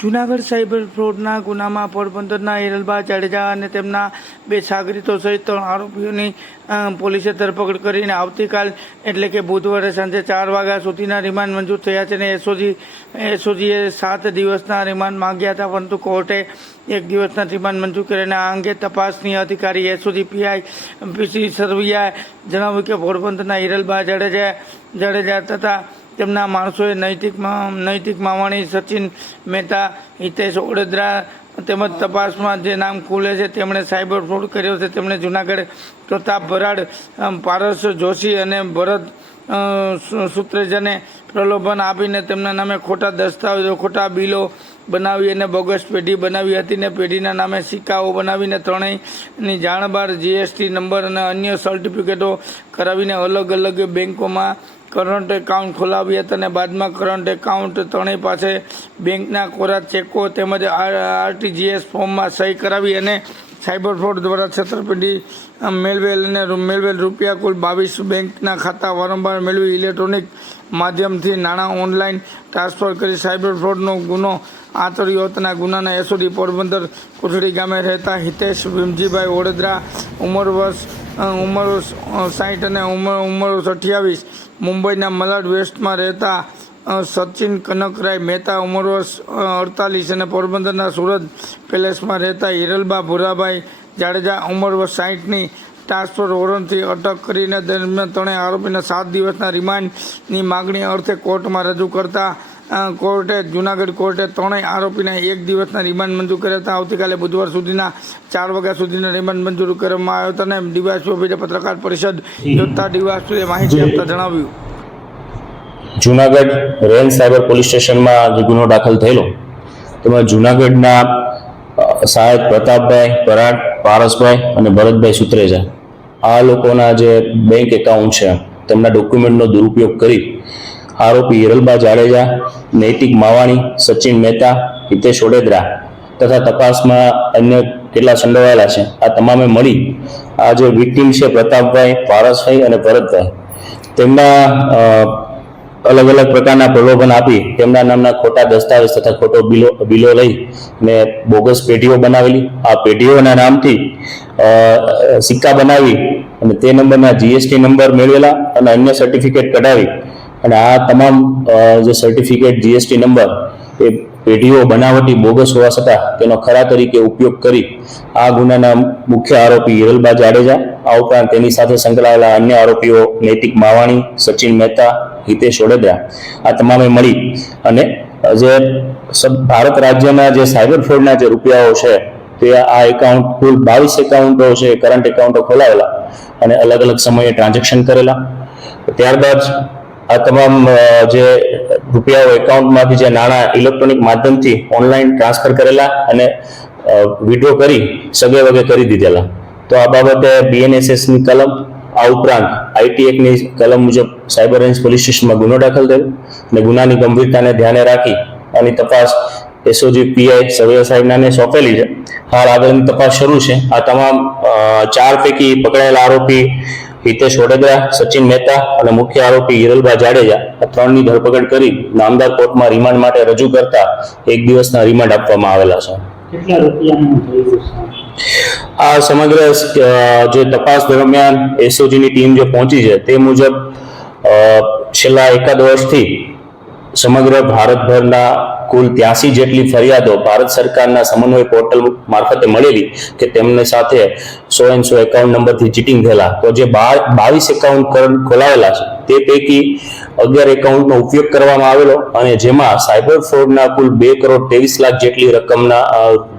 Junagadh cyber ફ્રોડના ગુનામાં પોરબંદરના હિરલબા જાડેજા અને તેમના 2 સાગરીતો સહિત 3 આરોપીઓની પોલીસે ધરપકડ કરીને આવતીકાલ એટલે કે બુધવારે સાંજે 4 વાગ્યા સુધીના રિમાન્ડ મંજૂર થયા છે અને એસઓજીએ 7 દિવસના રિમાન્ડ માંગ્યા હતા, પરંતુ કોર્ટે 1 દિવસના રિમાન્ડ મંજૂર કરીને આ અંગે તપાસની અધિકારી એસઓજી પીસી સરવૈયાએ જણાવ્યું કે પોરબંદરના હિરલબા જાડેજા તથા તેમના માણસોએ નૈતિક માવાણી, સચિન મહેતા, હિતેશ ઓડેદરા તેમજ તપાસમાં જે નામ ખુલે છે તેમણે સાયબર ફ્રોડ કર્યો છે. તેમણે જૂનાગઢ પ્રતાપ બરાડ, પારસ જોશી અને ભરત સુત્રેજાને પ્રલોભન આપીને તેમના નામે ખોટા દસ્તાવેજો, ખોટા બિલો બનાવી અને બોગસ પેઢી બનાવી હતી ને પેઢીના નામે સિક્કાઓ બનાવીને ત્રણેયની જાણ બહાર જીએસટી નંબર અને અન્ય સર્ટિફિકેટો કરાવીને અલગ અલગ બેન્કોમાં કરંટ એકાઉન્ટ ખોલાવી હતા અને બાદમાં કરંટ એકાઉન્ટ ત્રણેય પાસે બેંકના કોરા ચેકો તેમજ આરટીજીએસ ફોર્મમાં સહી કરાવી અને સાયબર ફ્રોડ દ્વારા છેતરપિંડી મેળવેલ રૂપિયા કુલ 22 બેંકના ખાતા વારંવાર મેળવી ઇલેક્ટ્રોનિક માધ્યમથી નાણાં ઓનલાઈન ટ્રાન્સફર કરી સાયબર ફ્રોડનો ગુનો આચર્યો હતાના ગુનાના એસઓજી પોરબંદર કોથળી ગામે રહેતા હિતેશ ભીમજીભાઈ ઓડેદરા ઉંમર 60 અને ઉંમર 28, મુંબઈના મલાડ વેસ્ટમાં રહેતા સચિન કનકરાય મહેતા ઉંમર 48 અને પોરબંદરના સુરત પેલેસમાં રહેતા હિરલબા ભુરાભાઈ જાડેજા ઉંમર 60ની ટ્રાન્સફર વોરંટથી અટક કરીને દરમિયાન ત્રણેય આરોપીને 7 દિવસના રિમાન્ડની માગણી અર્થે કોર્ટમાં રજૂ કરતા જૂનાગઢ કોર્ટે ત્રણેય આરોપીને 1 દિવસના રિમાન્ડ મંજૂર કર્યા હતા. આવતીકાલે બુધવાર સુધીના 4 વાગ્યા સુધીના રિમાન્ડ મંજૂર કરવામાં આવ્યો હતો અને ડીવાયએસપી ઓફિસે પત્રકાર પરિષદ યોજતા ડીવાયએસપીએ માહિતી આપતા જણાવ્યું. જૂનાગઢ રેન્જ સાયબર પોલીસ સ્ટેશનમાં જે ગુનો દાખલ થયેલો તેમાં જૂનાગઢના સાહેબ પ્રતાપભાઈ બરાડ, પારસભાઈ અને ભરતભાઈ સુત્રેજા આ લોકોના જે બેંક એકાઉન્ટ છે તેમના ડોક્યુમેન્ટનો દુરુપયોગ કરી આરોપી હિરલબા જાડેજા, નૈતિક માવાણી, સચિન મહેતા, હિતેશ ઓડેદરા તથા તપાસમાં અન્ય કેટલા સંડોવાયેલા છે આ તમામે મળી આ જે વિક્ટીમ છે પ્રતાપભાઈ, પારસભાઈ અને ભરતભાઈ તેમના અલગ અલગ પ્રકારના પ્રલોભન આપી તેમના નામના ખોટા દસ્તાવેજ તથા ખોટો બિલો લઈ ને બોગસ પેઢીઓ બનાવેલી. આ પેઢીઓના નામથી સિક્કા બનાવી અને તે નંબરના જીએસટી નંબર મેળવેલા અને અન્ય સર્ટિફિકેટ કઢાવી અને આ તમામ જે સર્ટિફિકેટ, જીએસટી નંબર એ પેઢીઓ બનાવટી બોગસ હોવા છતાં તેનો ખરા તરીકે ઉપયોગ કરી આ ગુનાના મુખ્ય આરોપી હિરલબા જાડેજા, આ ઉપરાંત તેની સાથે સંકળાયેલા અન્ય આરોપીઓ નૈતિક માવાણી, સચિન મહેતા, હિતેશ ઓડેદરા આ તમામે મળી અને જે ભારત રાજ્યના જે સાયબર ફ્રોડના જે રૂપિયાઓ છે તે આ એકાઉન્ટ કુલ 22 એકાઉન્ટો છે, કરંટ એકાઉન્ટો ખોલાવેલા અને અલગ અલગ સમયે ટ્રાન્ઝેક્શન કરેલા. ત્યારબાદ આ તમામ જે રૂપિયાઓ એકાઉન્ટમાંથી જે નાણાં ઇલેક્ટ્રોનિક માધ્યમથી ઓનલાઈન ટ્રાન્સફર કરેલા અને વિડ્રો કરી સગે વગે કરી દીધેલા. તો આ બાબતે BNSSની કલમ, આ ઉપરાંત IT એક્ટની કલમ મુજબ સાયબર રેન્જ પોલીસ સ્ટેશનમાં ગુનો દાખલ થયો અને ગુનાની ગંભીરતાને ધ્યાને રાખી આની તપાસ એસઓજી પીઆઈ સરવૈયા સાહેબનાને સોંપેલી છે. હાલ આગળની તપાસ શરૂ છે. આ તમામ 4 પૈકી પકડાયેલા આરોપી હિતેશ ઓડેદરા, સચિન મહેતા અને મુખ્ય આરોપી હિરલબા જાડેજા આ 3ની ધરપકડ કરી નામદાર કોર્ટમાં રિમાન્ડ માટે રજૂ કરતા 1 દિવસના રિમાન્ડ આપવામાં આવેલા છે. કેટલા રૂપિયાનું થયું છે? આ સમગ્ર જે તપાસ દરમિયાન એસઓજીની ટીમ જે પહોંચી છે તે મુજબ છેલ્લા 1 વર્ષથી સમગ્ર ભારતભરના કુલ 83 જેટલી ફરિયાદો ભારત સરકારના સમન્વય પોર્ટલ મારફતે મળેલી કે તેમને સાથે 100 એકાઉન્ટ નંબરથી ચીટિંગ થયેલા. તો જે 22 એકાઉન્ટ ખોલાવેલા છે તે પૈકી 11 એકાઉન્ટનો ઉપયોગ કરવામાં આવેલો અને જેમાં સાયબર ફ્રોડના કુલ 2,23,00,000 જેટલી રકમના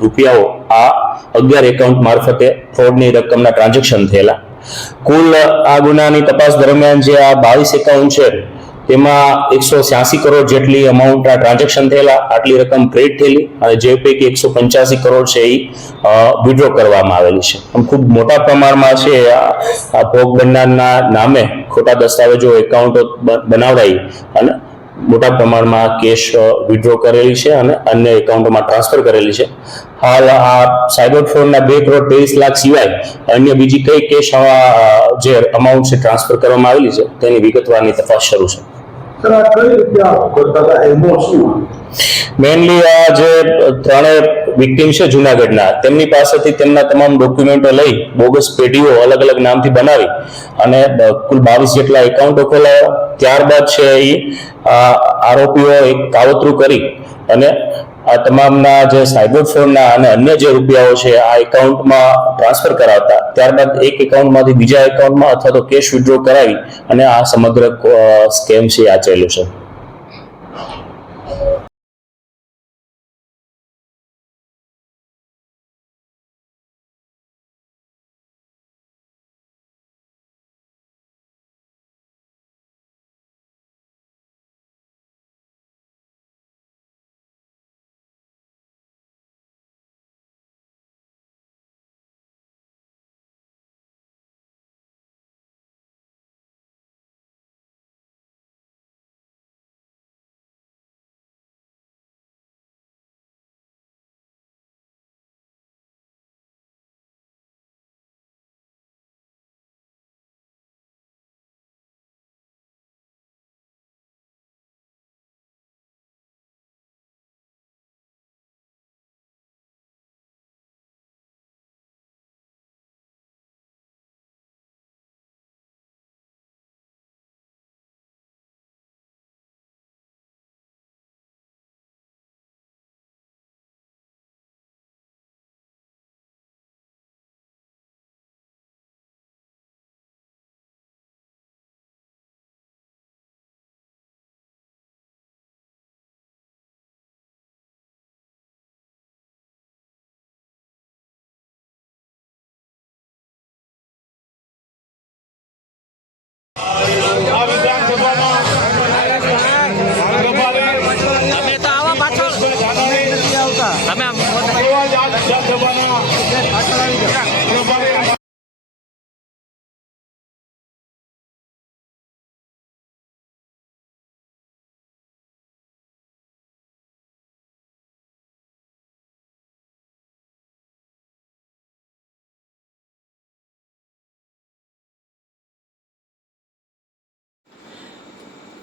રૂપિયાઓ આ 11 એકાઉન્ટ મારફતે ફ્રોડની રકમના ટ્રાન્ઝેક્શન થયેલા. કુલ આ ગુનાની તપાસ દરમિયાન જે આ 22 એકાઉન્ટ છે તેમાં 186 કરોડ જેટલી અમાઉન્ટના ટ્રાન્ઝેક્શન થયેલા, આટલી રકમ ક્રેડિટ થયેલી અને જે પૈકી 185 કરોડ છે એ વિડ્રો કરવામાં આવેલી છે. આમ ખૂબ મોટા પ્રમાણમાં છે આ ભોગ બનનારના નામે ખોટા દસ્તાવેજો, એકાઉન્ટો બનાવડાવી અને મોટા પ્રમાણમાં કેશ વિડ્રો કરેલી છે અને અન્ય એકાઉન્ટોમાં ટ્રાન્સફર કરેલી છે. હાલ આ સાયબર ફ્રોડના 2,23,00,000 સિવાય અન્ય બીજી કઈ કેશ જે અમાઉન્ટ છે ટ્રાન્સફર કરવામાં આવેલી છે તેની વિગતવારની તપાસ શરૂ છે. સર, આ કઈ રીતે કરતા હતા, એમાં શું મેઇનલી આ જે ત્રણેય વિક્ટીમ છે જુનાગઢના, તેમની પાસેથી તેમના તમામ ડોક્યુમેન્ટો લઈ બોગસ પેઢીઓ અલગ અલગ નામથી બનાવી અને કુલ 22 જેટલા એકાઉન્ટો ખોલાવ્યા. ત્યારબાદ છે એ આરોપીઓ એક કાવતરું કરી અને આ તમામના જે સાયબર ફ્રોડના અને અન્ય જે રૂપિયાઓ છે આ એકાઉન્ટમાં ટ્રાન્સફર કરાવતા, ત્યારબાદ એક એકાઉન્ટમાંથી બીજા એકાઉન્ટમાં અથવા તો કેશ વિથડ્રો કરાવી અને આ સમગ્ર સ્કેમ છે આચરેલું છે.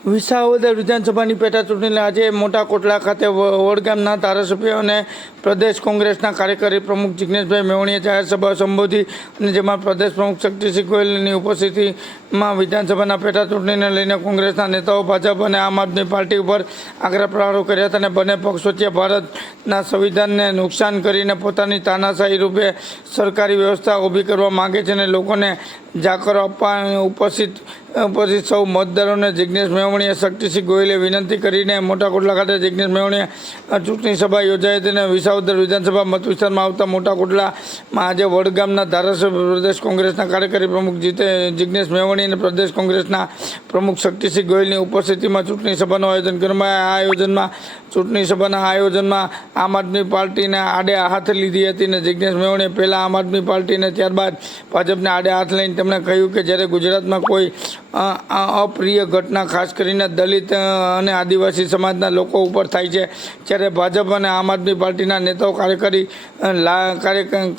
વિસાવદર વિધાનસભાની પેટા ચૂંટણીને આજે મોટા કોટલા ખાતે વડગામના ધારાસભ્ય અને પ્રદેશ કોંગ્રેસના કાર્યકારી પ્રમુખ જિજ્ઞેશભાઈ મેવાણીએ જાહેર સભા સંબોધી અને જેમાં પ્રદેશ પ્રમુખ શક્તિસિંહ ગોયલની ઉપસ્થિતિમાં વિધાનસભાના પેટા ચૂંટણીને લઈને કોંગ્રેસના નેતાઓ ભાજપ અને આમ આદમી પાર્ટી ઉપર આકરા પ્રહારો કર્યા હતા અને બંને પક્ષ વચ્ચે ભારતના સંવિધાનને નુકસાન કરીને પોતાની તાનાશાહી રૂપે સરકારી વ્યવસ્થા ઊભી કરવા માગે છે અને લોકોને જાકરો આપવા ઉપસ્થિત સૌ મતદારોને જિજ્ઞેશ મેવાણીએ શક્તિસિંહ ગોયલે વિનંતી કરીને મોટા કોટલા ખાતે જિજ્ઞેશ મેવાણીએ ચૂંટણી સભા યોજાઈ હતી અને વિસાવદર વિધાનસભા મત વિસ્તારમાં આવતા મોટા કોટલામાં આજે વડગામના ધારાસભ્ય પ્રદેશ કોંગ્રેસના કાર્યકારી પ્રમુખ જિજ્ઞેશ મેવાણી અને પ્રદેશ કોંગ્રેસના પ્રમુખ શક્તિસિંહ ગોયલની ઉપસ્થિતિમાં ચૂંટણી સભાનું આયોજન કરવામાં ચૂંટણી સભાના આયોજનમાં આમ આદમી પાર્ટીને આડે હાથ લીધી હતી અને જિજ્ઞેશ મેવાણીએ પહેલાં આમ આદમી પાર્ટીને ત્યારબાદ ભાજપને આડે હાથ લઈને તેમણે કહ્યું કે જ્યારે ગુજરાતમાં કોઈ અપ્રિય ઘટના ખાસ કરીને દલિત અને આદિવાસી સમાજના લોકો ઉપર થાય છે ત્યારે ભાજપ અને આમ આદમી પાર્ટીના નેતાઓ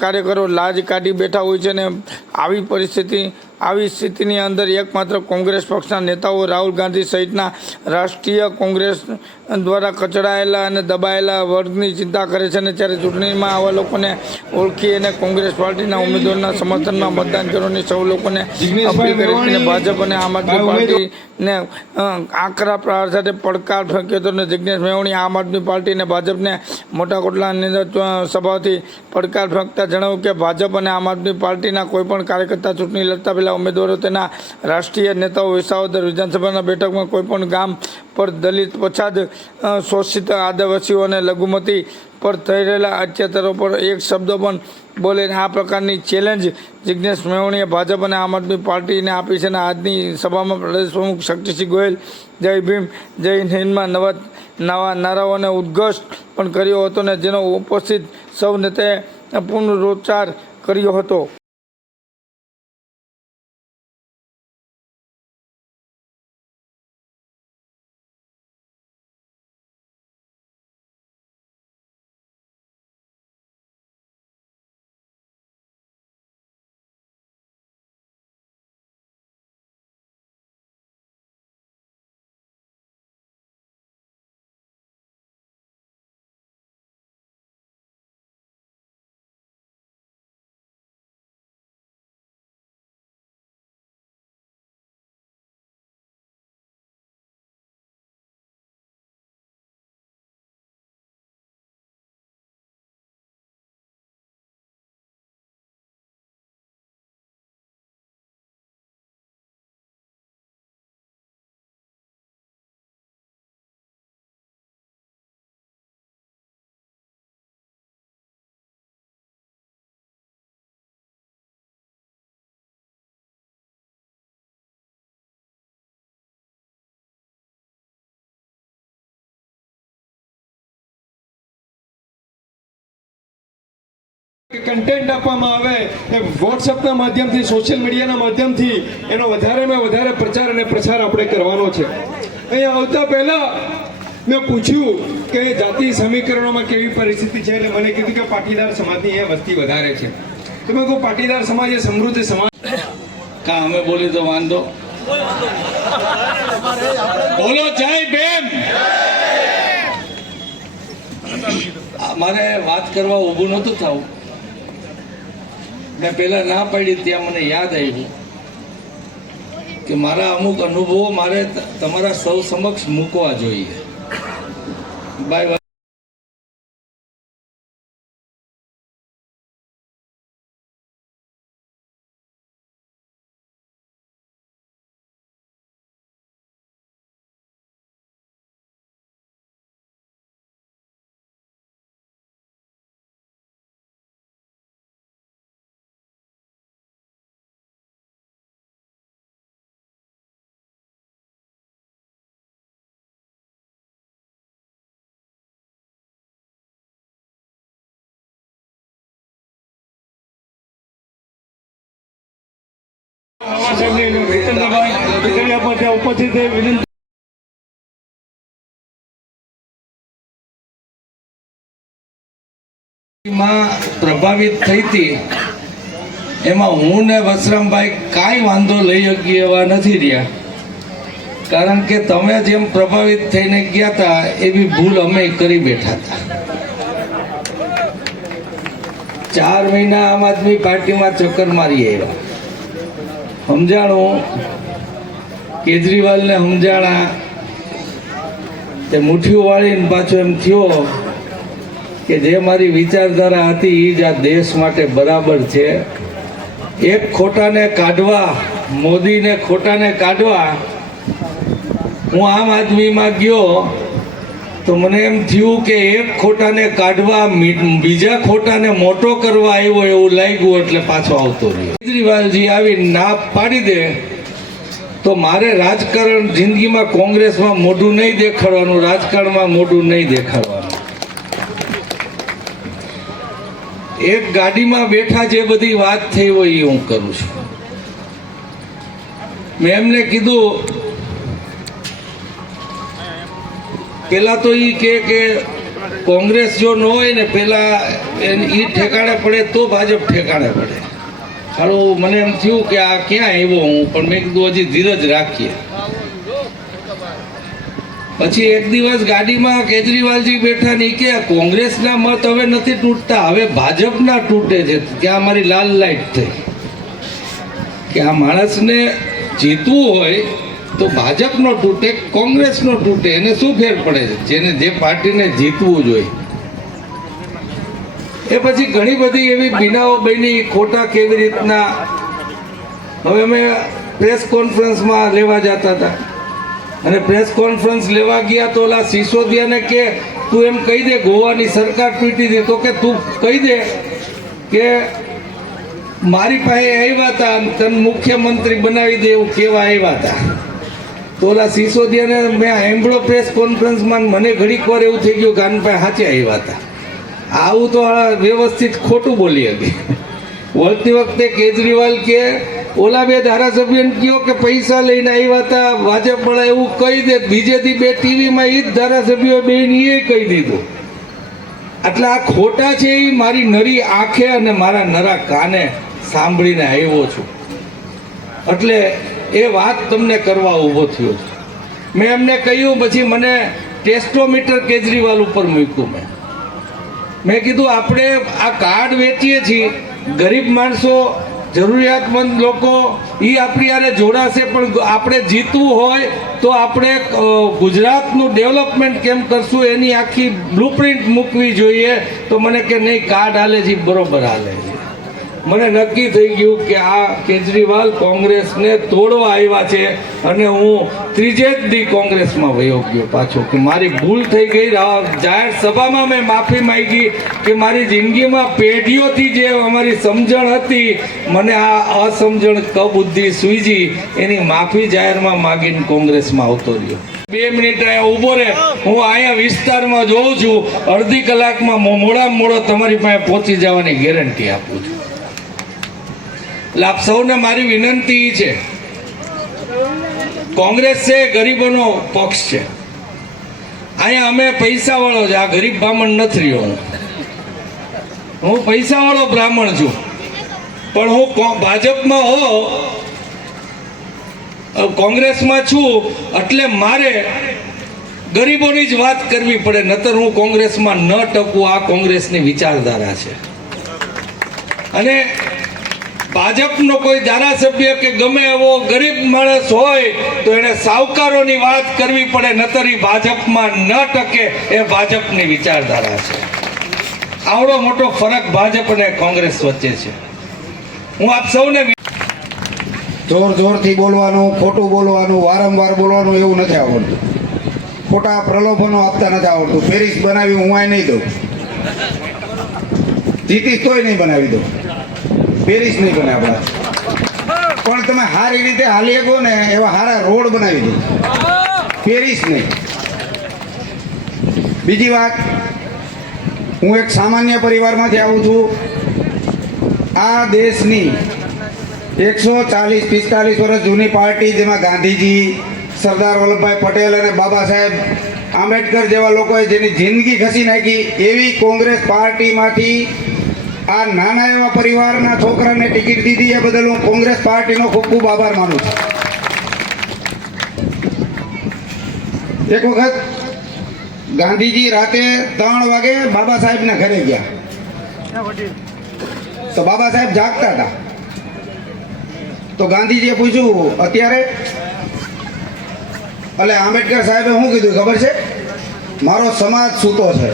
કાર્યકરો લાજ કાઢી બેઠા હોય છે અને આવી સ્થિતિની અંદર એકમાત્ર કોંગ્રેસ પક્ષના નેતાઓ રાહુલ ગાંધી સહિતના રાષ્ટ્રીય કોંગ્રેસ દ્વારા કચડાયેલા અને દબાયેલા વર્ગની ચિંતા કરે છે અને ત્યારે ચૂંટણીમાં આવા લોકોને ઓળખી અને કોંગ્રેસ પાર્ટીના ઉમેદવારના સમર્થનમાં મતદાન કરવાની સૌ લોકોને અપીલ કરી અને ભાજપ અને આમ આદમી પાર્ટીને આકરા પ્રહાર સાથે પડકાર ફેંક્યો હતો અને જિજ્ઞેશ મેવાણી આમ આદમી પાર્ટી અને ભાજપને મોટા કોટલા સભાથી પડકાર ફેંકતા જણાવ્યું કે ભાજપ અને આમ આદમી પાર્ટીના કોઈપણ કાર્યકર્તા ચૂંટણી લડતા પહેલાં ઉમેદવારો તેના રાષ્ટ્રીય નેતાઓ વિસાવદર વિધાનસભાના બેઠકમાં કોઈપણ ગામ પર દલિત પછાત શોષિત આદિવાસીઓ અને લઘુમતી પર થઈ રહેલા અત્યાચારો પર એક શબ્દ પણ બોલે આ પ્રકારની ચેલેન્જ જિજ્ઞેશ મેવાણીએ ભાજપ અને આમ આદમી પાર્ટીને આપી છે અને આજની સભામાં પ્રદેશ પ્રમુખ શક્તિસિંહ ગોયલ જય ભીમ જય હિન્દમાં નવા નારાઓ અને ઉદ્ઘોષ પણ કર્યો હતો અને જેનો ઉપસ્થિત સૌ નેતાએ પુનરોચ્ચાર કર્યો હતો. કન્ટેન્ટ આપવામાં આવે એ વોટ્સઅપના માધ્યમથી, સોશિયલ મીડિયાના માધ્યમથી એનો વધારેમાં વધારે પ્રચાર અને પ્રસાર આપણે કરવાનો છે. અહીંયા આવતા પહેલા મેં પૂછ્યું કે જાતિ સમીકરણોમાં કેવી પરિસ્થિતિ છે, એટલે મને કીધું કે પાટીદાર સમાજની અહીંયા વસ્તી વધારે છે. તો મેં કહું પાટીદાર સમાજ એ સમૃદ્ધ સમાજ કા અમે બોલી તો વાંધો બોલો જય ભીમ. મારે વાત કરવા ઊભું નહોતું થવું. મેં પહેલા ના પાડી ત્યાં મને યાદ આવ્યું કે મારા અમુક અનુભવો મારે તમારા સૌ સમક્ષ મૂકવા જોઈએ. બાય. ઉપસ્થિત વિનંતી માં પ્રભાવિત થઈ હતી એમાં હું ને વસરામભાઈ કાંઈ વાંધો લઈ શકીએ એવા નથી રહ્યા, કારણ કે તમે જેમ પ્રભાવિત થઈને ગયા હતા એવી ભૂલ અમે કરી બેઠા હતા. 4 મહિના આમ આદમી પાર્ટીમાં ચક્કર મારી આવ્યા, સમજાણું, કેજરીવાલને સમજાણા, તે મુઠ્ઠીઓ વાળીને પાછો એમ થયો કે જે મારી વિચારધારા હતી એ જ આ દેશ માટે બરાબર છે. એક ખોટાને કાઢવા, મોદીને ખોટાને કાઢવા હું આમ આદમીમાં ગયો તો મને એમ થયું કે એક ખોટાને કાઢવા બીજા ખોટાને મોટો કરવા આવ્યો એવું લાગ્યું, એટલે પાછો આવતો રહ્યો. કેજરીવાલજી આવી ના પાડી દે તો મારે રાજકારણ જિંદગીમાં કોંગ્રેસમાં મોઢું નહીં દેખાડવાનું, રાજકારણમાં મોઢું નહીં દેખાડવાનું. એક ગાડીમાં બેઠા જે બધી વાત થઈ હોય એ હું કરું છું. મેં એમને કીધું, પેલા તો એ કે કોંગ્રેસ જો ન હોય ને પેલા એ ઠેકાણે પડે તો ભાજપ ઠેકાણે પડે. હારું, મને એમ થયું કે આ ક્યાં આવ્યો હું, પણ મેં કીધું હજી ધીરજ રાખીએ. પછી એક દિવસ ગાડીમાં કેજરીવાલજી બેઠા ને કે કોંગ્રેસના મત હવે નથી તૂટતા, હવે ભાજપના તૂટે છે. ત્યાં મારી લાલ લાઈટ થઈ કે આ માણસને જીતવું હોય તો ભાજપનો તૂટે, કોંગ્રેસનો તૂટે, એને શું ફેર પડે છે? જેને જે પાર્ટીને જીતવું જોઈએ. એ પછી ઘણી બધી એવી બનાવો બની, ખોટા કેવી રીતના. હવે અમે પ્રેસ કોન્ફરન્સમાં લેવા જતા હતા અને પ્રેસ કોન્ફરન્સ લેવા ગયા તો ઓલા સિસોદિયાને કે તું એમ કહી દે ગોવાની સરકાર તૂટી હતી, તો કે તું કહી દે કે મારી પાસે આવ્યા હતા તને મુખ્યમંત્રી બનાવી દે એવું કહેવા આવ્યા હતા. તો ઓલા સિસોદિયાને મેં સાંભળ્યો પ્રેસ કોન્ફરન્સમાં, મને ઘડીક વાર એવું થઈ ગયું ગાન પાસે સાચે આવ્યા હતા. આવું તો વ્યવસ્થિત ખોટું બોલી હતી. વળતી વખતે કેજરીવાલ કે ઓલા 2 ધારાસભ્યોને કહ્યો કે પૈસા લઈને આવ્યા હતા ભાજપ વાળા, એવું કહી દે. બીજેથી 2 ટીવીમાં એ જ ધારાસભ્યો બેન એ કહી દીધું. એટલે આ ખોટા છે એ મારી નરી આંખે અને મારા નરા કાને સાંભળીને આવ્યો છું. એટલે એ વાત તમને કરવા ઊભો થયો છું. મેં એમને કહ્યું, પછી મને ટેસ્ટોમીટર કેજરીવાલ ઉપર મૂક્યું. મેં કીધું આપણે આ કાર્ડ વેચીએ છીએ, ગરીબ માણસો, જરૂરિયાતમંદ લોકો એ આપણી યારે જોડાશે, પણ આપણે જીતવું હોય તો આપણે ગુજરાતનું ડેવલપમેન્ટ કેમ કરશું એની આખી બ્લુપ્રિન્ટ મૂકવી જોઈએ. તો મને કે નહીં, કાર્ડ હાલે છે બરોબર હાલે છે. મને નક્કી થઈ ગયું કે આ કેજરીવાલ કોંગ્રેસને તોડવા આવ્યા છે અને હું ત્રીજે જ દી કોંગ્રેસમાં વયો ગયો પાછો, કે મારી ભૂલ થઈ ગઈ. જાહેર સભામાં મેં માફી માંગી કે મારી જિંદગીમાં પેઢીઓથી જે અમારી સમજણ હતી, મને આ અસમજણ કબુદ્ધિ સૂઝી, એની માફી જાહેરમાં માગીને કોંગ્રેસમાં આવતો રહ્યો. 2 મિનિટ અહીંયા ઊભો રહે, હું અહીંયા વિસ્તારમાં જોઉં છું, અડધી કલાકમાં મોડામાં મોડો તમારી પાસે પહોંચી જવાની ગેરંટી આપું છું. એટલે આપ સૌને મારી વિનંતી ઈ છે, કોંગ્રેસ છે ગરીબોનો પક્ષ છે. અહીંયા અમે પૈસાવાળો છે, આ ગરીબ બ્રાહ્મણ નથી રહ્યો. હું પૈસાવાળો બ્રાહ્મણ છું, પણ હું ભાજપમાં કોંગ્રેસમાં છું, એટલે મારે ગરીબોની જ વાત કરવી પડે, નતર હું કોંગ્રેસમાં ન ટકું. આ કોંગ્રેસની વિચારધારા છે. અને ભાજપનો કોઈ ધારાસભ્ય કે ગમે એવો ગરીબ માણસ હોય તો એને સાવકારોની વાત કરવી પડે, નતર એ ભાજપમાં ન ટકે. એ ભાજપની વિચારધારા છે. આવડો મોટો ફરક ભાજપ અને કોંગ્રેસ વચ્ચે છે. હું આપ સૌને જોર જોરથી બોલવાનું, ખોટું બોલવાનું, વારંવાર બોલવાનું એવું નથી આવડતું. ખોટા પ્રલોભનો આપતા નથી આવડતું. પેરિસ બનાવી હું આ નહીં દઉં, જીતીશ તોય નહીં બનાવી દઉં, પેરિસ નહીં બને આપણા. પણ તમે સારી રીતે હાલી શકો ને એવા સારા રોડ બનાવી દો, પેરિસ નહીં. બીજી વાત, હું એક સામાન્ય પરિવારમાંથી આવું છું. આ દેશની 140-45 વર્ષ જૂની પાર્ટી, જેમાં ગાંધીજી, સરદાર વલ્લભભાઈ પટેલ અને બાબા સાહેબ આંબેડકર જેવા લોકોએ જેની જિંદગી ઘસી નાખી, એવી કોંગ્રેસ પાર્ટીમાંથી આ નાના એવા પરિવારના છોકરાને ટિકિટ દીધી. એ બદલ હું કોંગ્રેસ પાર્ટીનો ખૂબ ખૂબ આભાર માનું છું. એક વખત ગાંધીજી રાતે 3 વાગે બાબા સાહેબના ઘરે ગયા, તો બાબા સાહેબ જાગતા હતા. તો ગાંધીજીએ પૂછ્યું, અત્યારે? એટલે આંબેડકર સાહેબે શું કીધું ખબર છે? મારો સમાજ સૂતો છે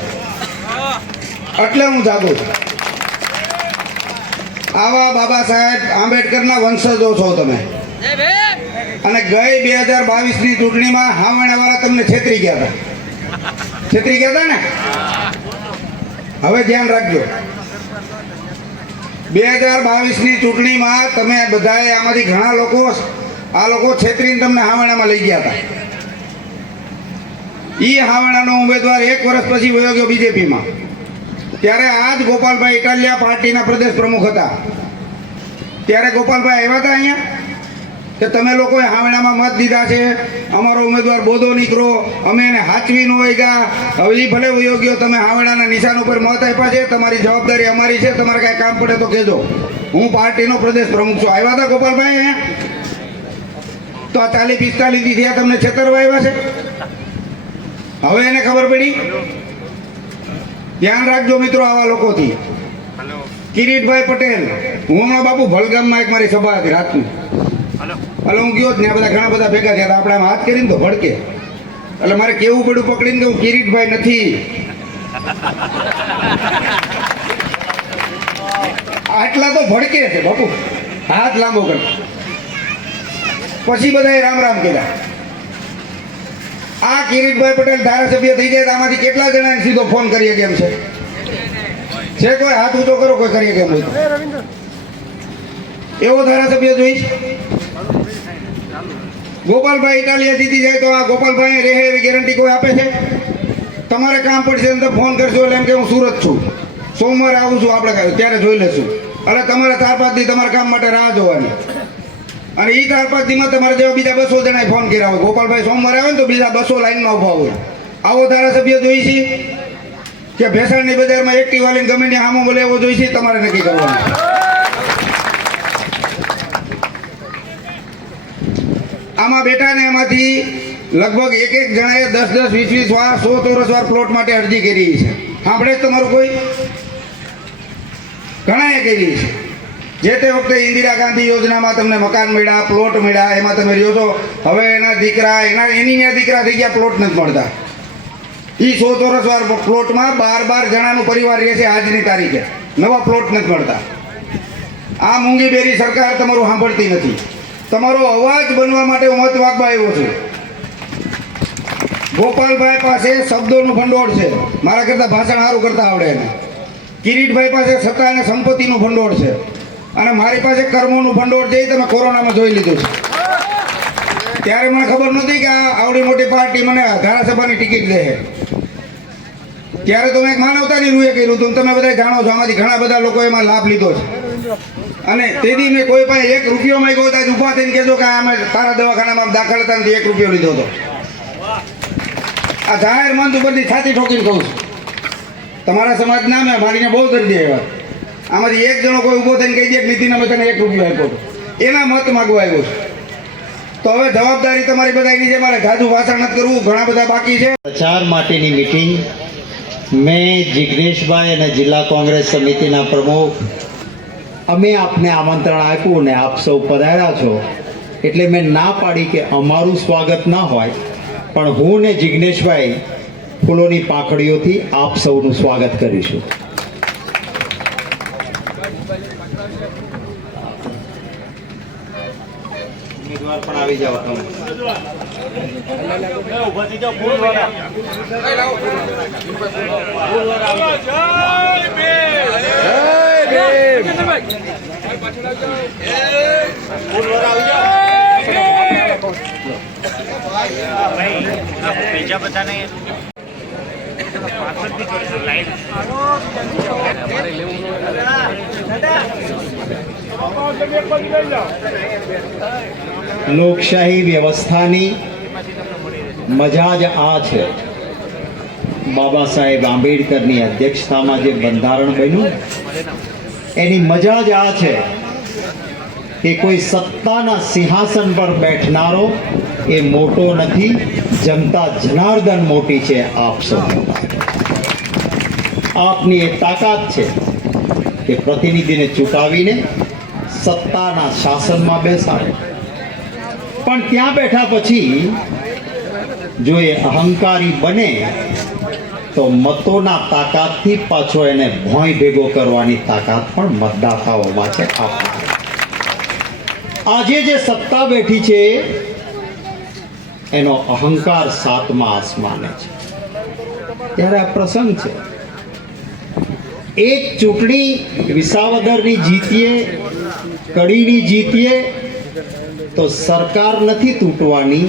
એટલે હું જાગું છું. આવા બાબા સાહેબ આંબેડકરના વંશજો છો તમે. અને ગઈ 2022ની ચૂંટણીમાં હાવણાવાળા તમને છેતરી ગયા હતા ને? હવે ધ્યાન રાખજો, 2022ની ચૂંટણીમાં તમે બધાએ આમાંથી ઘણા લોકો છેતરીને તમને હાવણામાં લઈ ગયા હતા. ઈ હાવણાનો ઉમેદવાર 1 વર્ષ પછી વયો ગયો બીજેપીમાં. ત્યારે આ જ ગોપાલભાઈ ઇટાલિયા પાર્ટીના પ્રદેશ પ્રમુખ હતા. ત્યારે ગોપાલભાઈ આવ્યા હતા અહીંયા કે તમે લોકોએ હાવણામાં મત દીધા છે, અમારો ઉમેદવાર બોધો નીકળો, અમે એને હાચવી ન હોય ગયા, હવે એ ભલે વયો ગયો, તમે હાવણાના નિશાન ઉપર મત આપ્યા છે, તમારી જવાબદારી અમારી છે, તમારે કાંઈ કામ પડે તો કહેજો, હું પાર્ટીનો પ્રદેશ પ્રમુખ છું. આવ્યા હતા ગોપાલભાઈ અહીંયા? તો આ 40-45 દી થયા તમને છેતરવા આવ્યા છે. હવે એને ખબર પડી. ધ્યાન રાખજો મિત્રો આવા લોકોથી. કિરીટભાઈ પટેલ, હું હમણાં બાપુ ભલગામમાં એક મારી સભા હતી રાતની, એટલે હું ગયો ત્યાં બધા ઘણા બધા ભેગા થયા હતા. આપણે આમ હાથ કરીને તો ભડકે, એટલે મારે કેવું પડ્યું પકડીને કે હું કિરીટભાઈ નથી. આટલા તો ભડકે છે બાપુ, હાથ લાંબો કર. પછી બધાએ રામ રામ કીધા. આ કિરીટભાઈ પટેલ ધારાસભ્ય થઈ જાય તો આમાંથી કેટલા જણાને સીધો ફોન કરીએ કેમ છે? કોઈ હાથ ઊંચો કરો, કોઈ કરીએ કેમ હોય? એવો ધારાસભ્ય જોઈશ. ગોપાલભાઈ ઇટાલિયા જીતી જાય તો આ ગોપાલભાઈ રહે એવી ગેરંટી કોઈ આપે છે? તમારે કામ પડશે તો ફોન કરશો એટલે એમ કે હું સુરત છું, સોમવારે આવું છું, આપણે ત્યારે જોઈ લેશું. એટલે તમારે 4-5 દી તમારા કામ માટે રાહ જોવાની. અને એ 4-5 દીમાં તમારે જેવા બીજા 200 જણાએ ફોન કર્યા હોય. ગોપાલભાઈ સોમવારે આવે ને તો બીજા 200 લાઈનમાં ઉભા હોય. આવો ધારાસભ્ય જોઈ છે કે ભેસાણની બજારમાં એક્ટિવા લઈને ગમે ત્યાં આમો બોલે એવો જોઈ છે? તમારે નક્કી કરવાનું. આમાં બેઠા ને એમાંથી લગભગ એક જણાએ 10-10, 20-20 વાર, 100 ચોરસ વાર પ્લોટ માટે અરજી કરી છે. સાંભળે તમારું કોઈ? ઘણાએ કરી છે. જે તે વખતે ઇન્દિરા ગાંધી યોજનામાં તમને મકાન મળ્યા, પ્લોટ મળ્યા, એમાં તમે રહ્યો છો. હવે એના દીકરા એની દીકરા થઈ ગયા, પ્લોટ નથી મળતા. એ 100 ચોરસ વાર પ્લોટમાં 12 જણાનું પરિવાર રહે છે. આજની તારીખે નવા પ્લોટ નથી મળતા. આ મૂંગી બેરી સરકાર તમારું સાંભળતી નથી. તમારો અવાજ બનવા માટે હું મત માગવા આવ્યો છું. ગોપાલભાઈ પાસે શબ્દોનું ભંડોળ છે, મારા કરતા ભાષણ સારું કરતા આવડે એને. કિરીટભાઈ પાસે સત્તા અને સંપત્તિનું ભંડોળ છે, અને મારી પાસે કર્મોનું ભંડોળ છે. તમે કોરોનામાં જોઈ લીધું છે. ત્યારે મને ખબર નહોતી કે આ આવડી મોટી પાર્ટી મને ધારાસભાની ટિકિટ લે છે. ત્યારે તો મેં એક માનવતાની રૂએ કર્યું હતું. તમે બધા જાણો છો, આમાંથી ઘણા બધા લોકો એમાં લાભ લીધો છે. અને તેથી મેં કોઈ પાસે 1 રૂપિયો માંગ્યો હોય તો ઊભા થઈને કહેજો કે અમે તારા દવાખાનામાં દાખલ હતા ને 1 રૂપિયો લીધો હતો. આ જાહેર મંચ ઉપરથી છાતી ઠોકીને કહું છું. તમારા સમાજના મેં મારીને બહુ દર્દી આવ્યા. આમાંથી એક જણો કોઈ ઊભો થઈને કહી દે કે નીતિન અમે તને 1 રૂપિયો આપ્યો હતો, એના મત માગવા આવ્યો છું. તો હવે જવાબદારી તમારી બધાની છે. મારે જાજુ ભાષણ નથી કરવું, ઘણા બધા બાકી છે. પ્રચાર માટેની મીટિંગ મેં જિગ્નેશભાઈ અને જિલ્લા કોંગ્રેસ સમિતિના પ્રમુખ અમે આપને આમંત્રણ આપ્યું ને આપ સૌ પધાર્યા છો એટલે મેં ના પાડી કે અમારું સ્વાગત ના હોય, પણ હું ને જિગ્નેશભાઈ ફૂલોની પાંખડીઓથી આપ સૌનું સ્વાગત કરીશું. ઉમેદવાર પણ આવી જાવ તમે. લોકશાહી વ્યવસ્થાની મજા જ આ છે. બાબા સાહેબ આંબેડકરની અધ્યક્ષતામાં જે બંધારણ બન્યું એની મજા જ આ છે કે કોઈ સત્તાના સિંહાસન પર બેઠનારો એ મોટો નથી, જનતા જનાર્દન મોટી છે. આપ સૌ આપની એ તાકાત છે કે પ્રતિનિધિને ચૂંટાવીને સત્તાના શાસનમાં બેસાડે, પણ ત્યાં બેઠા પછી જો એ અહંકારી બને તો મતોના તાકાતથી પાછો એને ભોંય ભેગો કરવાની તાકાત પણ મતદાતાઓમાં છે. આજે જે સત્તા બેઠી છે એનો અહંકાર 7મા આસમાને છે. ત્યારે આ પ્રસંગ છે. એક ચૂંટણી વિસાવદરની જીતીએ, કડીની જીતીએ તો સરકાર નથી તૂટવાની,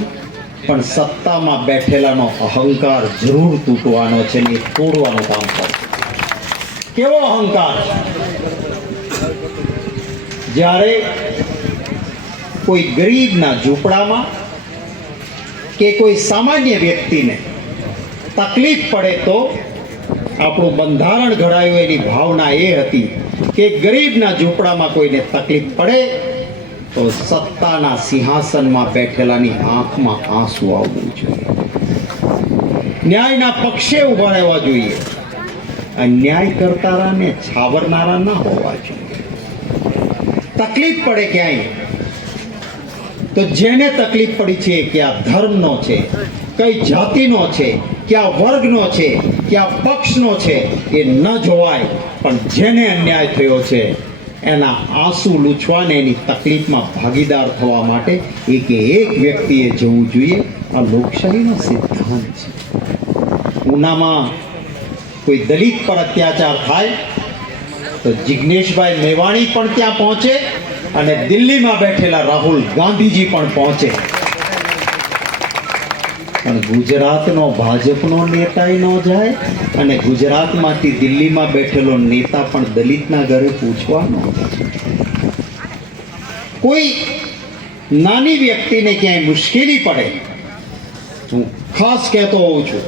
પણ સત્તામાં બેઠેલાનો અહંકાર જરૂર તૂટવાનો છે ને એ તોડવાનું કામ કરે. કેવો અહંકાર? જ્યારે કોઈ ગરીબના ઝૂંપડામાં કે કોઈ સામાન્ય વ્યક્તિને તકલીફ પડે તો આપણું બંધારણ ઘડાયું એની ભાવના એ હતી કે ગરીબના ઝૂંપડામાં કોઈને તકલીફ પડે તો સત્તાના સિંહાસનમાં બેઠેલાની આંખમાં આંસુ આવવું જોઈએ, ન્યાયના પક્ષે ઉભા રહેવા જોઈએ, અન્યાય કરતારા ને છાવરનારા ના હોવા જોઈએ. તકલીફ પડે ક્યાંય તો જેને તકલીફ પડી છે, ક્યાં ધર્મનો છે, કઈ જાતિનો છે, ક્યાં વર્ગનો છે, ક્યાં પક્ષનો છે, એ ન જોવાય, પણ જેને અન્યાય થયો છે એના આંસુ લૂછવાને એની તકલીફમાં ભાગીદાર થવા માટે એક વ્યક્તિએ જવું જોઈએ. આ લોકશાહીનો સિદ્ધાંત છે. ઉનામાં કોઈ દલિત પર અત્યાચાર થાય તો જિગ્નેશભાઈ મેવાણી પણ ત્યાં પહોંચે અને દિલ્હીમાં બેઠેલા રાહુલ ગાંધીજી પણ પહોંચે, પણ ગુજરાતનો ભાજપનો નેતાય ન જાય અને ગુજરાતમાંથી દિલ્હીમાં બેઠેલો નેતા પણ દલિતના ઘરે પૂછવા ન જાય. કોઈ નાની વ્યક્તિને ક્યાંય મુશ્કેલી પડે, હું ખાસ કહેતો હોઉં છું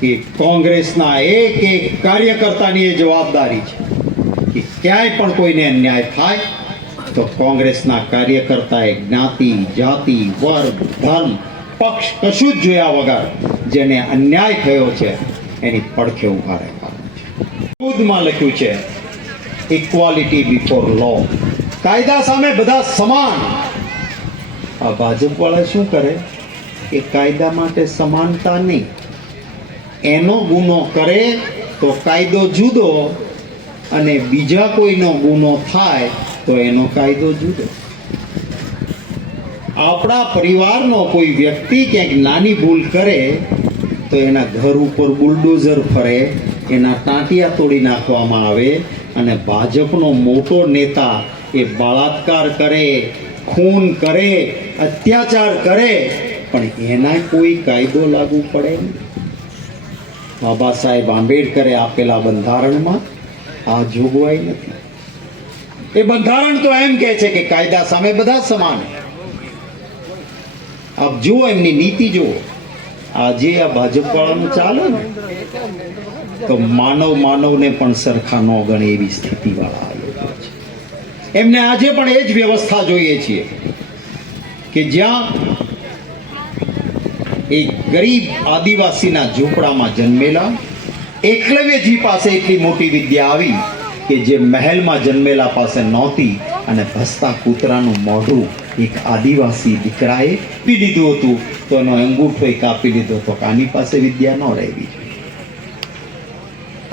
કે કોંગ્રેસના એક કાર્યકર્તાની એ જવાબદારી છે કે ક્યાંય પણ કોઈને અન્યાય થાય તો કોંગ્રેસના કાર્યકર્તાએ જ્ઞાતિ, જાતિ, વર્ગ, ધર્મ, પક્ષ કશું જ જોયા વગર જેને અન્યાય થયો છે એની પડખે ઉભા રહેવાનું છે. ખુદમાં લખ્યું છે ઇક્વાલિટી બિફોર લો, કાયદા સામે બધા સમાન. આ ભાજપવાળા શું કરે કે કાયદા માટે સમાનતા નહીં, એનો ગુનો કરે તો કાયદો જુદો અને બીજા કોઈનો ગુનો થાય તો એનો કાયદો જુદો. આપણા પરિવારનો કોઈ વ્યક્તિ ક્યાંક નાની ભૂલ કરે તો એના ઘર ઉપર બુલડોઝર ફરે, એના ટાંટિયા તોડી નાખવામાં આવે, અને ભાજપનો મોટો નેતા એ બળાત્કાર કરે, ખૂન કરે, અત્યાચાર કરે, પણ એના કોઈ કાયદો લાગુ પડે નહીં. બાબા સાહેબ આંબેડકરે આપેલા બંધારણમાં આ જોગવાઈ નથી. એ બંધારણ તો એમ કહે છે કે કાયદા સામે બધા સમાન. આપ જુઓ એમની નીતિ જુઓ. આજે આ ભાજપ વાળાનું ચાલે ને તો માનવને પણ સરખા ન ગણે એવી સ્થિતિ વાળા આ લોકો છે. એમને આજે પણ એ જ વ્યવસ્થા જોઈએ છીએ કે જ્યાં એક ગરીબ આદિવાસીના ઝૂંપડામાં જન્મેલા એકલવ્યજી પાસે એટલી મોટી વિદ્યા આવી કે જે મહેલમાં જન્મેલા પાસે નહોતી, અને ભસતા કૂતરાનું મોઢું એક આદિવાસી દીકરાએ પી લીધું હતું તો એનો અંગૂઠો કાપી લીધો તો આની પાસે વિદ્યા ન રહેવી જોઈએ.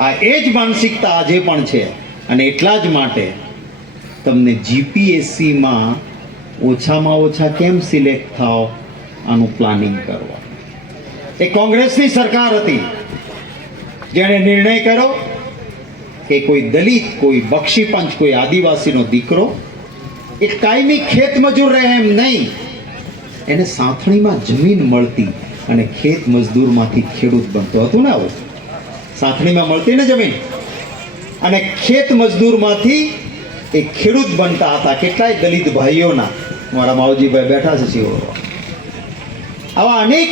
આ એ જ માનસિકતા આજે પણ છે. અને એટલા જ માટે તમને જીપીએસસીમાં ઓછામાં ઓછા કેમ સિલેક્ટ થાવ આનું પ્લાનિંગ કરવા. એ કોંગ્રેસની સરકાર હતી જેણે નિર્ણય કર્યો કે કોઈ દલિત, કોઈ બક્ષીપંચ, કોઈ આદિવાસીનો દીકરો એક કાયમી ખેત મજૂર રહે એમ નહીં, એને સાંથણીમાં જમીન મળતી અને ખેત મજદૂરમાંથી ખેડૂત બનતો હતું ને. આવું સાંથણીમાં મળતી ને જમીન, અને ખેત મજદૂરમાંથી એ ખેડૂત બનતા હતા. કેટલાય દલિત ભાઈઓના, મારા માવજીભાઈ બેઠા છે શિવરો, આવા અનેક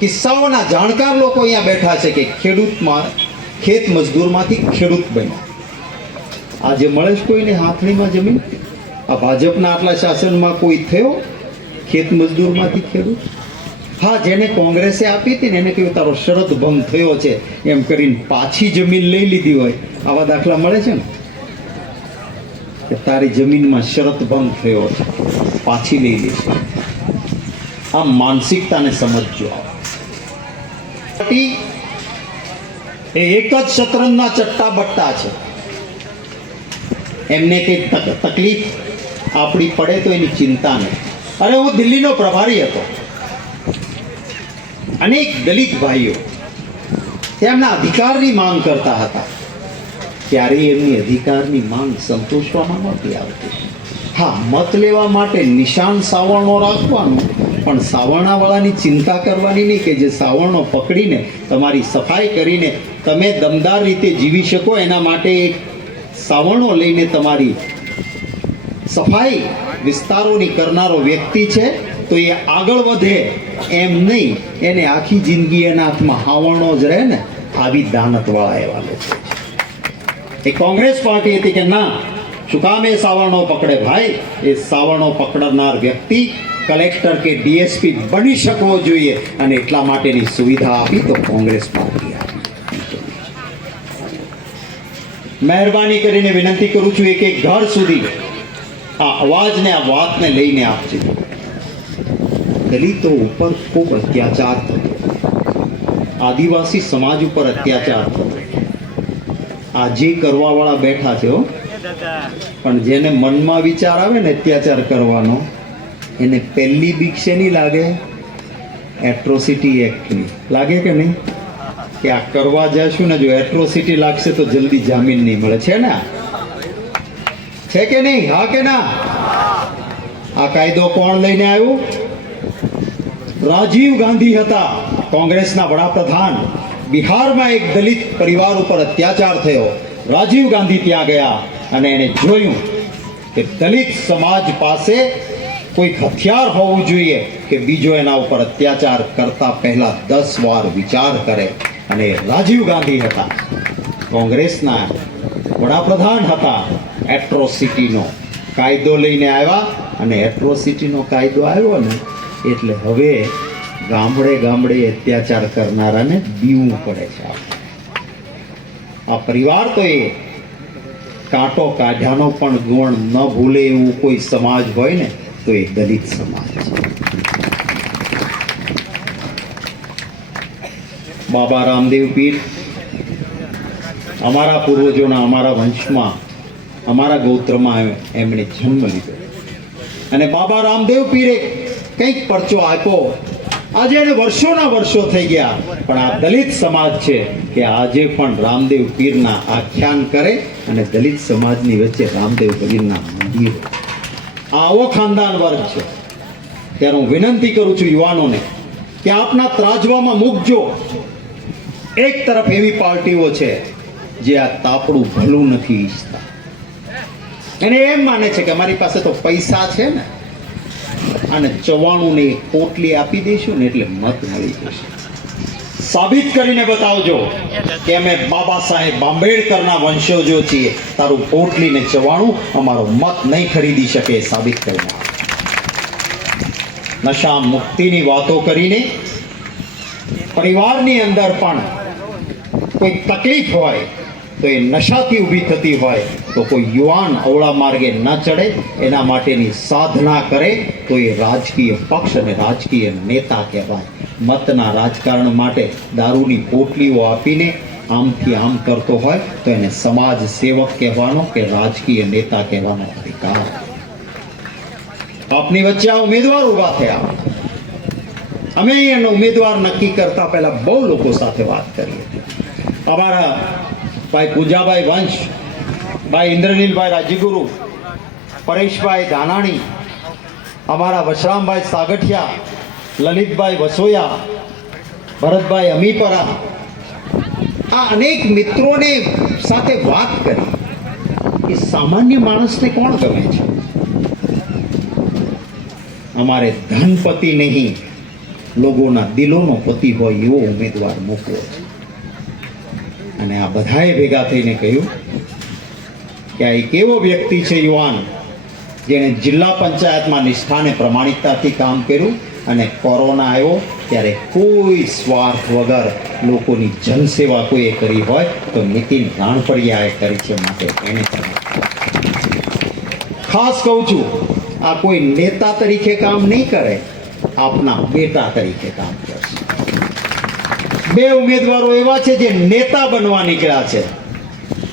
કિસ્સાઓના જાણકાર લોકો અહીંયા બેઠા છે કે ખેત મજદૂરમાંથી ખેડૂત બન્યા. આજે મળે જ કોઈને હાથણીમાં જમીન? આ ભાજપના આટલા શાસનમાં કોઈ થયો ખેત મજદૂરમાંથી ખેડૂત? હા, જેને કોંગ્રેસે આપી હતી ને એને કહ્યું તારો શરત ભંગ થયો છે એમ કરીને પાછી જમીન લઈ લીધી હોય. આવા દાખલા મળે છે ને કે તારી જમીનમાં શરત ભંગ થયો છે, પાછી લઈ લીધી. આ માનસિકતાને સમજજો. એ એક જ શતરંજના ચટ્ટા બટ્ટા છે. એમને કંઈ તકલીફ આપણી પડે તો એની ચિંતા નહીં. અરે હું દિલ્હીનો પ્રભારી હતો. અનેક દલિત ભાઈઓ તેમના અધિકારની માંગ કરતા હતા. ક્યારેય એમની અધિકારની માંગ સંતોષવામાં નહોતી આવતી. હા, મત લેવા માટે નિશાન સાવરણો રાખવાનું, પણ સાવરણાવાળાની ચિંતા કરવાની નહીં કે જે સાવરણો પકડીને તમારી સફાઈ કરીને તમે દમદાર રીતે જીવી શકો એના માટે એક સાવરણો લઈને તમારી સફાઈ વિસ્તારોની કરનારો વ્યક્તિ છે તો એ આગળ વધે એમ નહીં, એને આખી જિંદગી એના હાથમાં હાવરણો જ રહે ને, આવી દાનતવાળા એવા લોકો છે. એ કોંગ્રેસ પાર્ટી હતી કે ના, શું કામ એ સાવરણો પકડે ભાઈ? એ સાવરણો પકડનાર વ્યક્તિ કલેક્ટર કે ડીએસપી બની શકવો જોઈએ, અને એટલા માટેની સુવિધા આપી તો કોંગ્રેસ પાર્ટી આપી. મહેરબાની કરીને વિનંતી કરું છું એક એક ઘર સુધી આ અવાજને, આ વાતને લઈને આપજો. દલિતો ઉપર ખૂબ અત્યાચાર થતો, આદિવાસી સમાજ ઉપર અત્યાચાર થતો. આ જે કરવાવાળા બેઠા છે હો, પણ જેને મનમાં વિચાર આવે ને અત્યાચાર કરવાનો, એને પહેલી બીક શેની લાગે? એટ્રોસિટી એક્ટની લાગે કે નહીં? કે આ કરવા જશું ને જો એટ્રોસિટી લાગશે તો જલ્દી જામીન નહીં મળે. છે ને? છે કે નહીં? હા કે ના? આ કાયદો કોણ લઈને આવ્યું? રાજીવ ગાંધી હતા, કોંગ્રેસના વડાપ્રધાન. બિહારમાં એક દલિત પરિવાર ઉપર અત્યાચાર થયો. રાજીવ ગાંધી ત્યાં ગયા અને એને જોયું કે દલિત સમાજ પાસે કોઈક હથિયાર હોવું જોઈએ કે બીજો એના ઉપર અત્યાચાર કરતા પહેલા 10 વાર વિચાર કરે. અને રાજીવ ગાંધી હતા, કોંગ્રેસના વડાપ્રધાન હતા. એટ્રોસિટીનો કાયદો લઈને આવ્યા, અને એટ્રોસિટીનો કાયદો આવ્યો ને એટલે હવે ગામડે ગામડે અત્યાચાર કરનારાને બીવું પડે છે. આ પરિવાર તો એ કાંટો કાઢ્યાનો પણ ગુણ ન ભૂલે એવું કોઈ સમાજ હોય ને તો એ દલિત સમાજ છે. બાબા રામદેવ પીર અમારા પૂર્વજોના, અમારા વંશમાં, અમારા ગોત્રમાં એમણે જન્મ લીધો, અને બાબા રામદેવ પીરે કંઈક પરચો આપ્યો. આજે એને વર્ષોના વર્ષો થઈ ગયા, પણ આ દલિત સમાજ છે કે આજે પણ રામદેવ પીરના આખ્યાન કરે, અને દલિત સમાજની વચ્ચે રામદેવ પીરના મંદિર. આવો ખાનદાન વર્ગ છે ત્યારે હું વિનંતી કરું છું યુવાનોને કે આપના ત્રાજવામાં મૂકજો. એક તરફ એવી પાર્ટીઓ છે જે આ તાપડું ભલું નથી ઈચ્છતા અને એમ માને છે કે અમારી પાસે તો પૈસા છે ને, અને 94 ને એક પોટલી આપી દઈશું ને એટલે મત મળી જશે. સાબિત કરીને બતાવજો કે અમે બાબા સાહેબ આંબેડકરના વંશજો છીએ. તારું પોટલી ને 94 અમારો મત નહીં ખરીદી શકે. સાબિત કરીને નશા મુક્તિની વાતો કરીને પરિવારની અંદર પણ કોઈ તકલીફ હોય તો એ નશાથી ઊભી થતી હોય તો કોઈ યુવાન અવળા માર્ગે ન ચડે એના માટેની સાધના કરે તો એ રાજકીય પક્ષ અને રાજકીય નેતા કહેવાય. મતના રાજકારણ માટે દારૂની પોટલીઓ આપીને આમથી આમ કરતો હોય તો એને સમાજ સેવક કહેવાનો કે રાજકીય નેતા કહેવાનો અધિકાર. આપની વચ્ચે આ ઉમેદવાર ઊભા થયા. અમે એનો ઉમેદવાર નક્કી કરતા પહેલા બહુ લોકો સાથે વાત કરી હતી. અમારા ભાઈ પૂજાભાઈ વંશ, ભાઈ ઇન્દ્રનીલભાઈ રાજ્યગુરુ, પરેશભાઈ દાનાણી, અમારા વશરામભાઈ સાગઠિયા, લલિતભાઈ વસોયા, ભરતભાઈ અમીપરા, આ અનેક મિત્રોને સાથે વાત કરી કે સામાન્ય માણસને કોણ ગમે છે. અમારે ધનપતિ નહીં, લોકોના દિલોનો પતિ હોય એવો ઉમેદવાર મૂકવો છે. અને આ બધાએ ભેગા થઈને કહ્યું કે આ એક એવો વ્યક્તિ છે યુવાન જેણે જિલ્લા પંચાયતમાં નિષ્ઠાને પ્રમાણિકતાથી કામ કર્યું અને કોરોના આવ્યો ત્યારે કોઈ સ્વાર્થ વગર લોકોની જનસેવા કોઈએ કરી હોય તો નીતિન રાણપડિયાએ કરી છે. માટે એને ખાસ કહું છું, આ કોઈ નેતા તરીકે કામ નહીં કરે, આપના બેટા તરીકે કામ કરશે. બે ઉમેદવારો એવા છે જે નેતા બનવા નીકળ્યા છે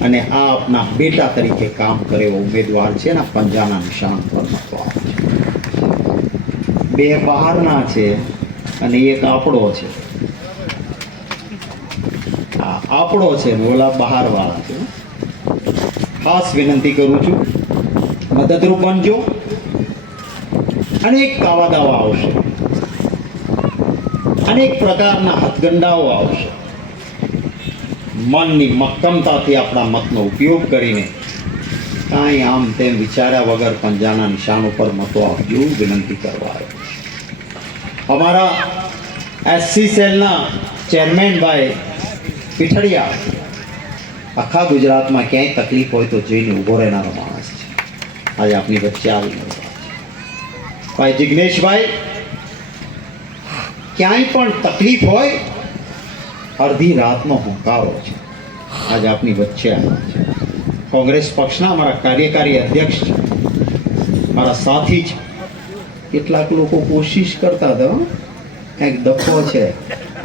અને આ આપના બેટા તરીકે કામ કરે એવો ઉમેદવાર છે. એના પંજાના નિશાન પર મતો આપે. બે બહારના છે અને એક આપણો છે. આ આપણો છે ને ઓલા બહારવાળા છે. ખાસ વિનંતી કરું છું, મદદરૂપ બનજો. અનેક કાવા દાવા આવશે, અનેક પ્રકારના હથગંડાઓ આવશે. મનની મક્કમતાથી આપણા મતનો ઉપયોગ કરીને કાંઈ આમ તેમ વિચાર્યા વગર પંજાના નિશાન ઉપર મતો આપજો વિનંતી કરવા આવ્યો. અમારા એસસી સેલના ચેરમેન ભાઈ પીઠડિયા આખા ગુજરાતમાં ક્યાંય તકલીફ હોય તો જઈને ઊભો રહેનારો માણસ છે. આજે આપની વચ્ચે આવી ભાઈ જિગ્નેશભાઈ ક્યાંય પણ તકલીફ હોય અડધી રાતનો હુંકારો છે. આજે આપની વચ્ચે આવ્યા છે. કોંગ્રેસ પક્ષના અમારા કાર્યકારી અધ્યક્ષ છે, મારા સાથી છે. કેટલાક લોકો કોશિશ કરતા હતા કંઈક ડખો છે.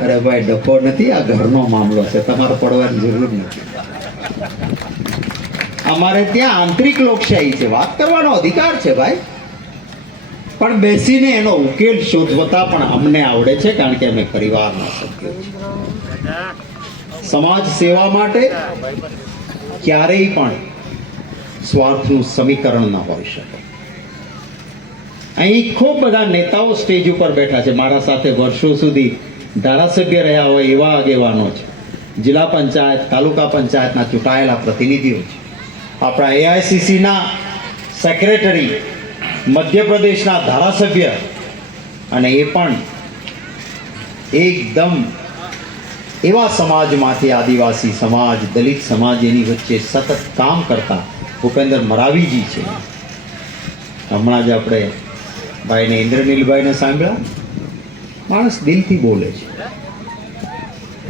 અરે ભાઈ ડખો નથી, આ ઘરનો મામલો છે, તમારે પડવાની જરૂર નથી. અમારે ત્યાં આંતરિક લોકશાહી છે, વાત કરવાનો અધિકાર છે ભાઈ, પણ બેસીને એનો ઉકેલ શોધવતા પણ અમને આવડે છે કારણ કે અમે પરિવારના સભ્યો છીએ. સમાજ સેવા માટે ક્યારેય પણ સ્વાર્થનું સમીકરણ ન હોઈ શકે. અહીં ખૂબ બધા નેતાઓ સ્ટેજ ઉપર બેઠા છે. મારા સાથે વર્ષો સુધી ધારાસભ્ય રહ્યા હોય એવા આગેવાનો છે, જિલ્લા પંચાયત, તાલુકા પંચાયતના ચૂંટાયેલા પ્રતિનિધિઓ છે, આપણા એઆઈસીસીના સેક્રેટરી, મધ્યપ્રદેશના ધારાસભ્ય, અને એ પણ એકદમ એવા સમાજમાંથી આદિવાસી સમાજ, દલિત સમાજ એની વચ્ચે સતત કામ કરતા ભૂપેન્દ્ર મરાવીજી છે. હમણાં જ આપણે ભાઈને ઇન્દ્રનીલભાઈને સાંભળ્યા. માણસ દિલથી બોલે છે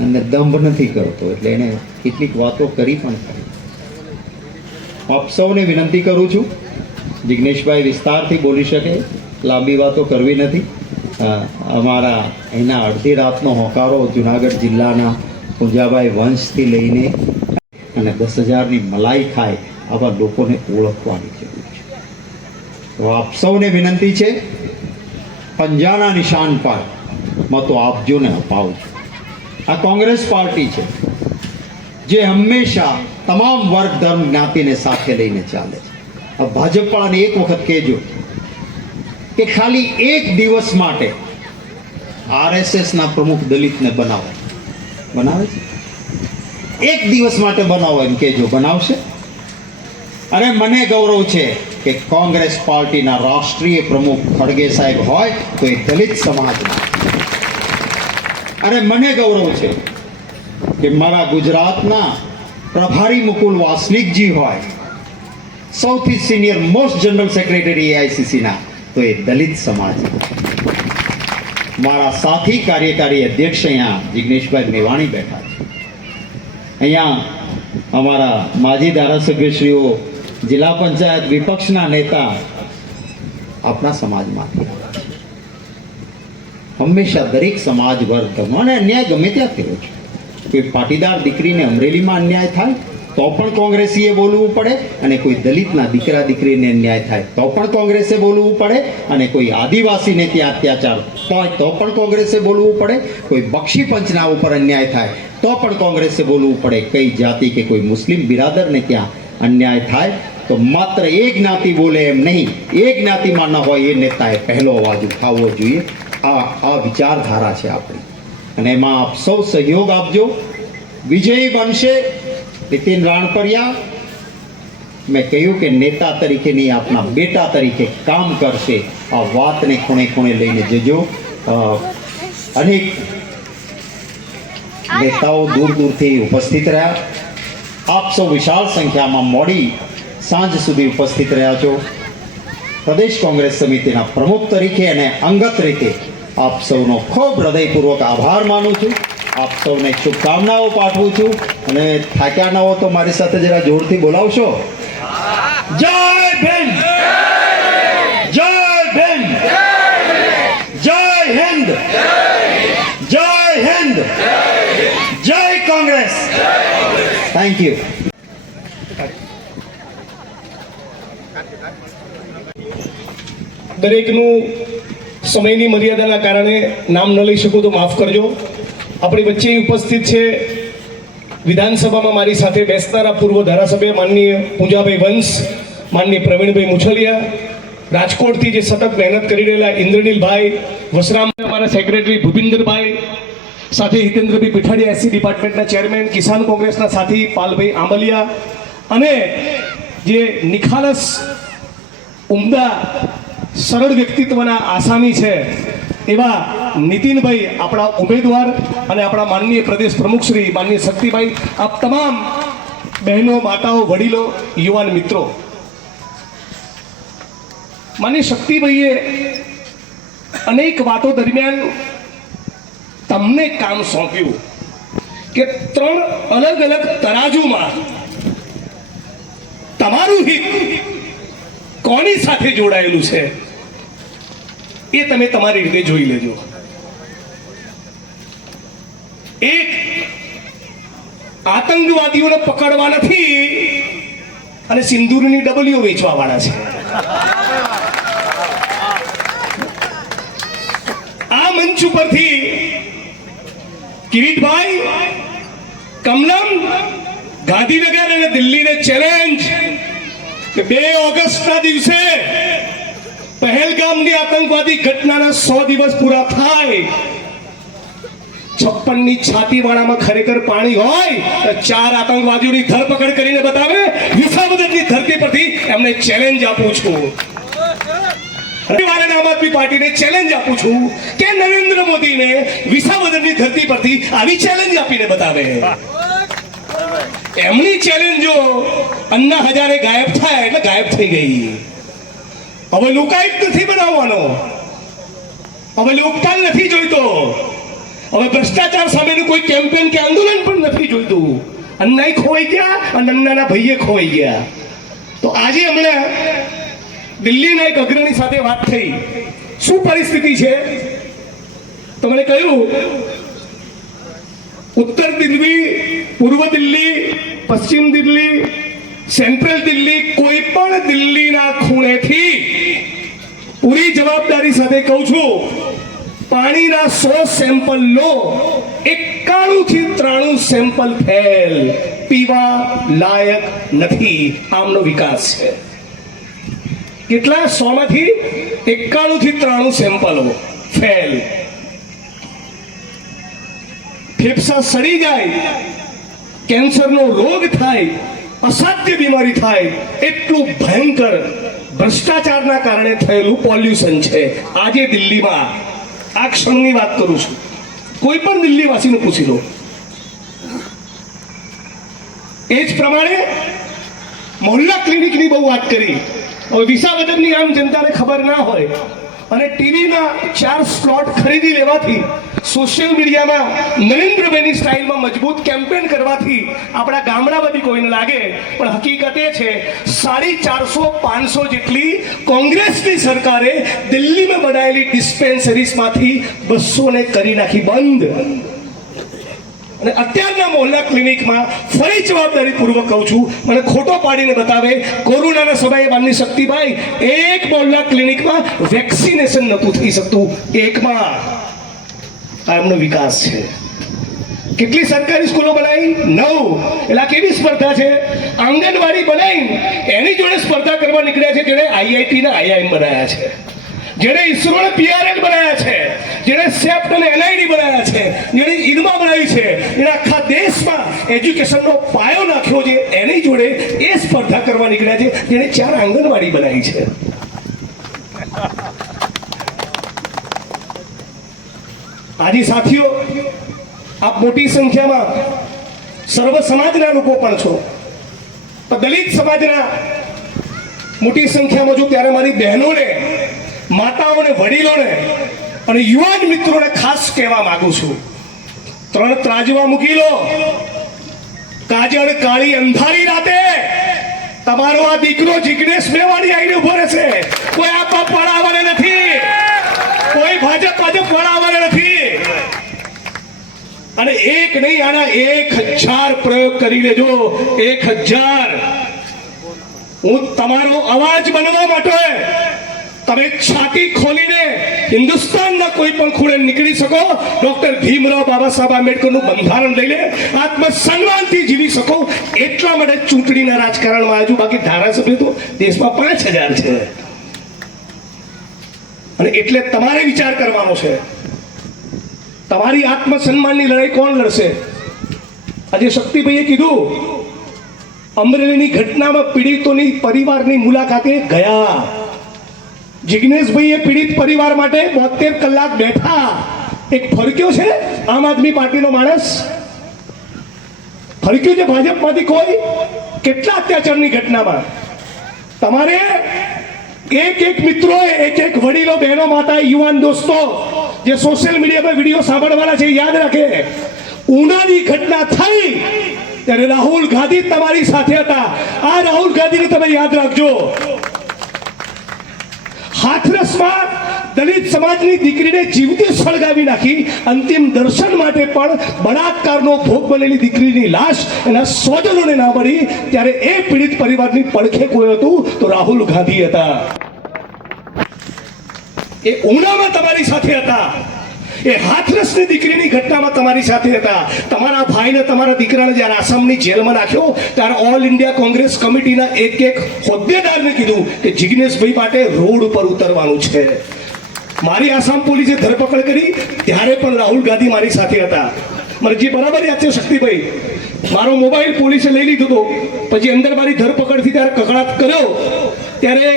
અને દંભ નથી કરતો, એટલે એને કેટલીક વાતો કરી પણ કરી. આપ સૌને વિનંતી કરું છું, જિગ્નેશભાઈ વિસ્તારથી બોલી શકે, લાંબી વાતો કરવી નથી. અમારા એના અડધી રાતનો હોકારો જુનાગઢ જિલ્લાના પૂજાભાઈ વંશથી લઈને અને 10,000ની મલાઈ ખાય આવા લોકોને ઓળખવાની જરૂર છે. તો આપ સૌને વિનંતી છે, પંજાના નિશાન પર મતો આપજો ને અપાવજો. આ કોંગ્રેસ પાર્ટી છે જે હંમેશા તમામ વર્ગ, ધર્મ, જ્ઞાતિને સાથે લઈને ચાલે છે. આ ભાજપ વાળાને એક વખત કહેજો કે ખાલી એક દિવસ માટે RSS ના પ્રમુખ દલિતને બનાવે છે? એક દિવસ માટે બનાવો એમ કેજો, બનાવશે? અને મને ગૌરવ છે કે કોંગ્રેસ પાર્ટીના રાષ્ટ્રીય પ્રમુખ ખડગે સાહેબ હોય તો એ દલિત સમાજના, અને મને ગૌરવ છે કે મારા ગુજરાતના પ્રભારી મુકુલ વાસનિકજી હોય, સૌથી senior most general secretary AICC ના, તો એ દલિત સમાજ. મારા સાથી કાર્યકારી અધ્યક્ષ અહીંયા જિગ્નેશભાઈ મેવાણી બેઠા છે. અહીંયા અમારા માજી ધારાસભ્યશ્રીઓ, જિલ્લા પંચાયત વિપક્ષના નેતા આપણા સમાજમાંથી આવ્યા છે. હંમેશા દરેક સમાજ વર્ગ અને અન્યાય ગમે ત્યાં કર્યો છે. કોઈ પાટીદાર દીકરીને અમરેલીમાં અન્યાય થાય તો પણ કોંગ્રેસીએ બોલવું પડે, અને કોઈ દલિતના દીકરા દીકરીને અન્યાય થાય તો પણ કોંગ્રેસે બોલવું પડે, અને કોઈ આદિવાસીને ત્યાં અત્યાચાર થાય તો પણ કોંગ્રેસે બોલવું પડે, કોઈ બક્ષી પંચના ઉપર અન્યાય થાય તો પણ કોંગ્રેસે બોલવું પડે. કઈ જાતિ કે કોઈ મુસ્લિમ બિરાદરને ત્યાં અન્યાય થાય તો માત્ર એ જ્ઞાતિ બોલે એમ નહીં, એ જ્ઞાતિમાં ન હોય એ નેતાએ પહેલો અવાજ ઉઠાવવો જોઈએ. આ વિચારધારા છે આપણી, અને એમાં આપ સૌ સહયોગ આપજો. વિજયી બનશે નીતિન રાણપરિયા. મેં કહ્યું કે નેતા તરીકે નહીં, આપના બેટા તરીકે કામ કરશે. આ વાતને ખૂણે ખૂણે લઈને જજો. અનેક નેતાઓ દૂર દૂરથી ઉપસ્થિત રહ્યા. આપ સૌ વિશાળ સંખ્યામાં મોડી સાંજ સુધી ઉપસ્થિત રહ્યા છો. પ્રદેશ કોંગ્રેસ સમિતિના પ્રમુખ તરીકે અને અંગત રીતે આપ સૌનો ખૂબ હૃદયપૂર્વક આભાર માનું છું. આપ સૌને શુભકામનાઓ પાઠવું છું. અને થાક્યા ન હો તો મારી સાથે જરા જોરથી બોલાવશો. જય ભીમ, જય ભીમ, જય હિન્દ, જય હિન્દ, જય કોંગ્રેસ. Thank you. દરેકનું સમયની મર્યાદાના કારણે નામ ન લઈ શકું તો માફ કરજો. આપણી વચ્ચે ઉપસ્થિત છે વિધાનસભામાં મારી સાથે બેસનારા પૂર્વ ધારાસભ્ય માનનીય પૂજાભાઈ વંશ, માનનીય પ્રવીણભાઈ મુછલિયા, રાજકોટથી જે સતત મહેનત કરી રહેલા ઇન્દ્રનીલભાઈ વસરામ, અમારા સેક્રેટરી ભૂપિન્દરભાઈ, સાથે હિતેન્દ્રભાઈ પીઠાડિયા SC ડિપાર્ટમેન્ટના ચેરમેન, કિસાન કોંગ્રેસના સાથી પાલભાઈ આંબલિયા, અને જે નિખાલસ ઉમદા સરળ વ્યક્તિત્વના આસામી છે એવા નીતિનભાઈ, આપણા ઉમેદવાર, અને આપણા માનનીય પ્રદેશ પ્રમુખ શ્રી માનનીય શક્તિભાઈ, આપ તમામ બહેનો, માતાઓ, વડીલો, યુવાન મિત્રો. માનનીય શક્તિભાઈએ અનેક વાતો દરમિયાન તમને કામ સોંપ્યું કે 3 અલગ અલગ તરાજુમાં તમારું હિત કોની સાથે જોડાયેલું છે એ તમે તમારી રીતે જોઈ લેજો. એક આતંકવાદીઓને પકડવા નથી અને સિંદૂરની ડબલીઓ વેચવા વાળા છે. આ મંચ ઉપરથી કિરીટભાઈ, કમલમ, ગાંધીનગર અને દિલ્હીને ચેલેન્જ કે 2 ઓગસ્ટના દિવસે પહેલગામની આતંકવાદી ઘટનાના 100 દિવસ પૂરા થાય, 56ની છાતીવાળામાં ખરેખર પાણી હોય તો 4 આતંકવાદીઓની ધરપકડ કરીને બતાવે. વિસાવદરની ધરતી પરથી એમને ચેલેન્જ આપું છું. રવિવારે આમ આદમી પાર્ટીને ચેલેન્જ આપું છું કે નરેન્દ્ર મોદીને વિસાવદરની ધરતી પરથી આવી ચેલેન્જ આપીને બતાવે. એમની ચેલેન્જો અન્ના હજારે ગાયબ થાય એટલે ગાયબ થઈ ગઈ. હવે લોકાયુક્ત નથી બનાવવાનો, હવે લોકપાલ નથી જોઈતો, હવે ભ્રષ્ટાચાર સામેનું કોઈ કેમ્પેન કે આંદોલન પણ નથી જોઈતું. અન્નાય ખોવાઈ ગયા અને અન્નાના ભાઈએ ખોવાઈ ગયા. તો આજે હમણાં દિલ્હીના એક અગ્રણી સાથે વાત થઈ. શું પરિસ્થિતિ છે તો મને કહ્યું, ઉત્તર દિલ્હી, પૂર્વ દિલ્હી, પશ્ચિમ દિલ્હી, સેન્ટ્રલ દિલ્હી, કોઈ પણ દિલ્હીના ખૂણેથી પૂરી જવાબદારી સાથે કહું છું, પાણીના 100 સેમ્પલ લો, 91 થી 93 સેમ્પલ ફેલ, પીવા લાયક નથી. આમનો વિકાસ છે. કેટલા 100 માંથી 91 થી 93 સેમ્પલો ફેલ. ફેફસા સડી જાય, કેન્સરનો રોગ થાય, અસાધ્ય બીમારી થાય, એટલું ભયંકર ભ્રષ્ટાચારના કારણે થયેલું પોલ્યુશન છે આજે દિલ્હીમાં. આ ક્ષણની વાત કરું છું, કોઈ પણ દિલ્હીવાસીને પૂછી લો. એ જ પ્રમાણે મોહલ્લા ક્લિનિકની બહુ વાત કરી. હવે વિસાવદરની આમ જનતાને ખબર ના હોય અને ટીવીના 4 સ્લોટ ખરીદી લેવાથી, સોશિયલ મીડિયામાં નરેન્દ્રભાઈની સ્ટાઇલમાં મજબૂત કેમ્પેન કરવાથી આપણા ગામડા બધી કોઈને લાગે, પણ હકીકત એ છે 450-500 જેટલી કોંગ્રેસની સરકારે દિલ્હીમાં બનાવેલી ડિસ્પેન્સરીઝમાંથી 200 કરી નાખી બંધ. અને અત્યારના મોહલ્લા ક્લિનિકમાં ફરી જવાબદારીપૂર્વક કહું છું, મને ખોટો પાડીને બતાવે, કોરોનાના સમયે માનની શક્તિભાઈ એક મોહલ્લા ક્લિનિકમાં વેક્સિનેશન નહોતું થઈ શકતું, એકમાં. આ એમનો વિકાસ છે. કેટલી સરકારી સ્કૂલો બનાવી? 9. એટલે આ કેવી સ્પર્ધા છે? આંગણવાડી બનાવી એની જોડે સ્પર્ધા કરવા નીકળ્યા છે જેણે IIT ના IIM બનાવ્યા છે, જેણે ઇસરોને PRL બનાવ્યા છે, જેણે સેપ્ટ અને NID બનાવ્યા છે, જેણે IRMA બનાવી છે, જેણે આખા દેશમાં એજ્યુકેશનનો પાયો નાખ્યો છે, એની જોડે એ સ્પર્ધા કરવા નીકળ્યા છે જેણે 4 આંગણવાડી બનાવી છે. આજે સાથીઓ, આપ મોટી સંખ્યામાં સર્વ સમાજના લોકો પણ છો, પણ દલિત સમાજના મોટી સંખ્યામાં જો, ત્યારે મારી બહેનોને, માતાઓને, વડીલોને અને યુવાન મિત્રોને ખાસ કહેવા માંગુ છું, 3 ત્રાજવા મૂકી લો. કાજળ કાળી અંધારી રાતે તમારો આ દીકરો જિગ્નેશ મેવાણી આવીને ઉભો રહેશે. કોઈ આપવા પડાવવાને નથી, કોઈ ભાજપ પડાવવાને નથી. અને એક નહીં, આના 1000 પ્રયોગ કરી લેજો. 1000. હું તમારો અવાજ બનવા માટે તમે છાતી ખોલીને હિન્દુસ્તાનના કોઈ પણ ખૂણે નીકળી શકો, ડોક્ટર ભીમરાવ બાબા સાહેબ આંબેડકરનું બંધારણ લઈને આત્મસન્માનથી જીવી શકો, એટલા માટે ચૂંટણીના રાજકારણમાં આજુ. બાકી ધારાસભ્ય તો દેશમાં 5000 છે. અને એટલે તમારે વિચાર કરવાનો છે, તમારી આત્મસન્માનની લડાઈ કોણ લડશે? આજે શક્તિભાઈએ કીધું, અમરેલીની ઘટનામાં પીડિતોની પરિવારની મુલાકાતે ગયા. જિગ્નેશભાઈએ પીડિત પરિવાર માટે 72 કલાક બેઠા. એક ફરક્યો છે આમ આદમી પાર્ટીનો માણસ, ફરક્યો છે ભાજપમાંથી કોઈ? કેટલા અત્યાચારની ઘટનામાં તમારે એક મિત્રોએ, એક વડીલો, બહેનો, માતા, યુવાન દોસ્તો જે સોશિયલ મીડિયા પર વિડીયો સાંભળવાના છે, યાદ રાખે, ઉનાની ઘટના થઈ ત્યારે રાહુલ ગાંધી તમારી સાથે હતા. આ રાહુલ ગાંધીને તમે યાદ રાખજો. હાથરસમાં દલિત સમાજની દીકરીને જીવતી સળગાવી નાખી, અંતિમ દર્શન માટે પણ બળાત્કારનો ભોગ બનેલી દીકરીની લાશ એના સ્વજનોને ના મળી, ત્યારે એ પીડિત પરિવારની પડખે કોઈ હતું તો રાહુલ ગાંધી હતા. એ ઉનામાં તમારી સાથે હતા, એ હાથરસની દીકરીની ઘટનામાં તમારી સાથે હતા. તમારા ભાઈને, તમારા દીકરાને જ્યારે આસામની જેલમાં નાખ્યો ત્યારે ઓલ ઇન્ડિયા કોંગ્રેસ કમિટીના એક હોદ્દેદારને કીધું કે જિગ્નેશભાઈ માટે રોડ ઉપર ઉતરવાનું છે. મારી આસામ પોલીસે ધરપકડ કરી ત્યારે પણ રાહુલ ગાંધી મારી સાથે હતા. મને જે બરાબર યાદ છે શક્તિભાઈ, મારો મોબાઈલ પોલીસે લઈ લીધો હતો, પછી અંદર મારી ધરપકડથી ત્યારે કકડાટ કર્યો, ત્યારે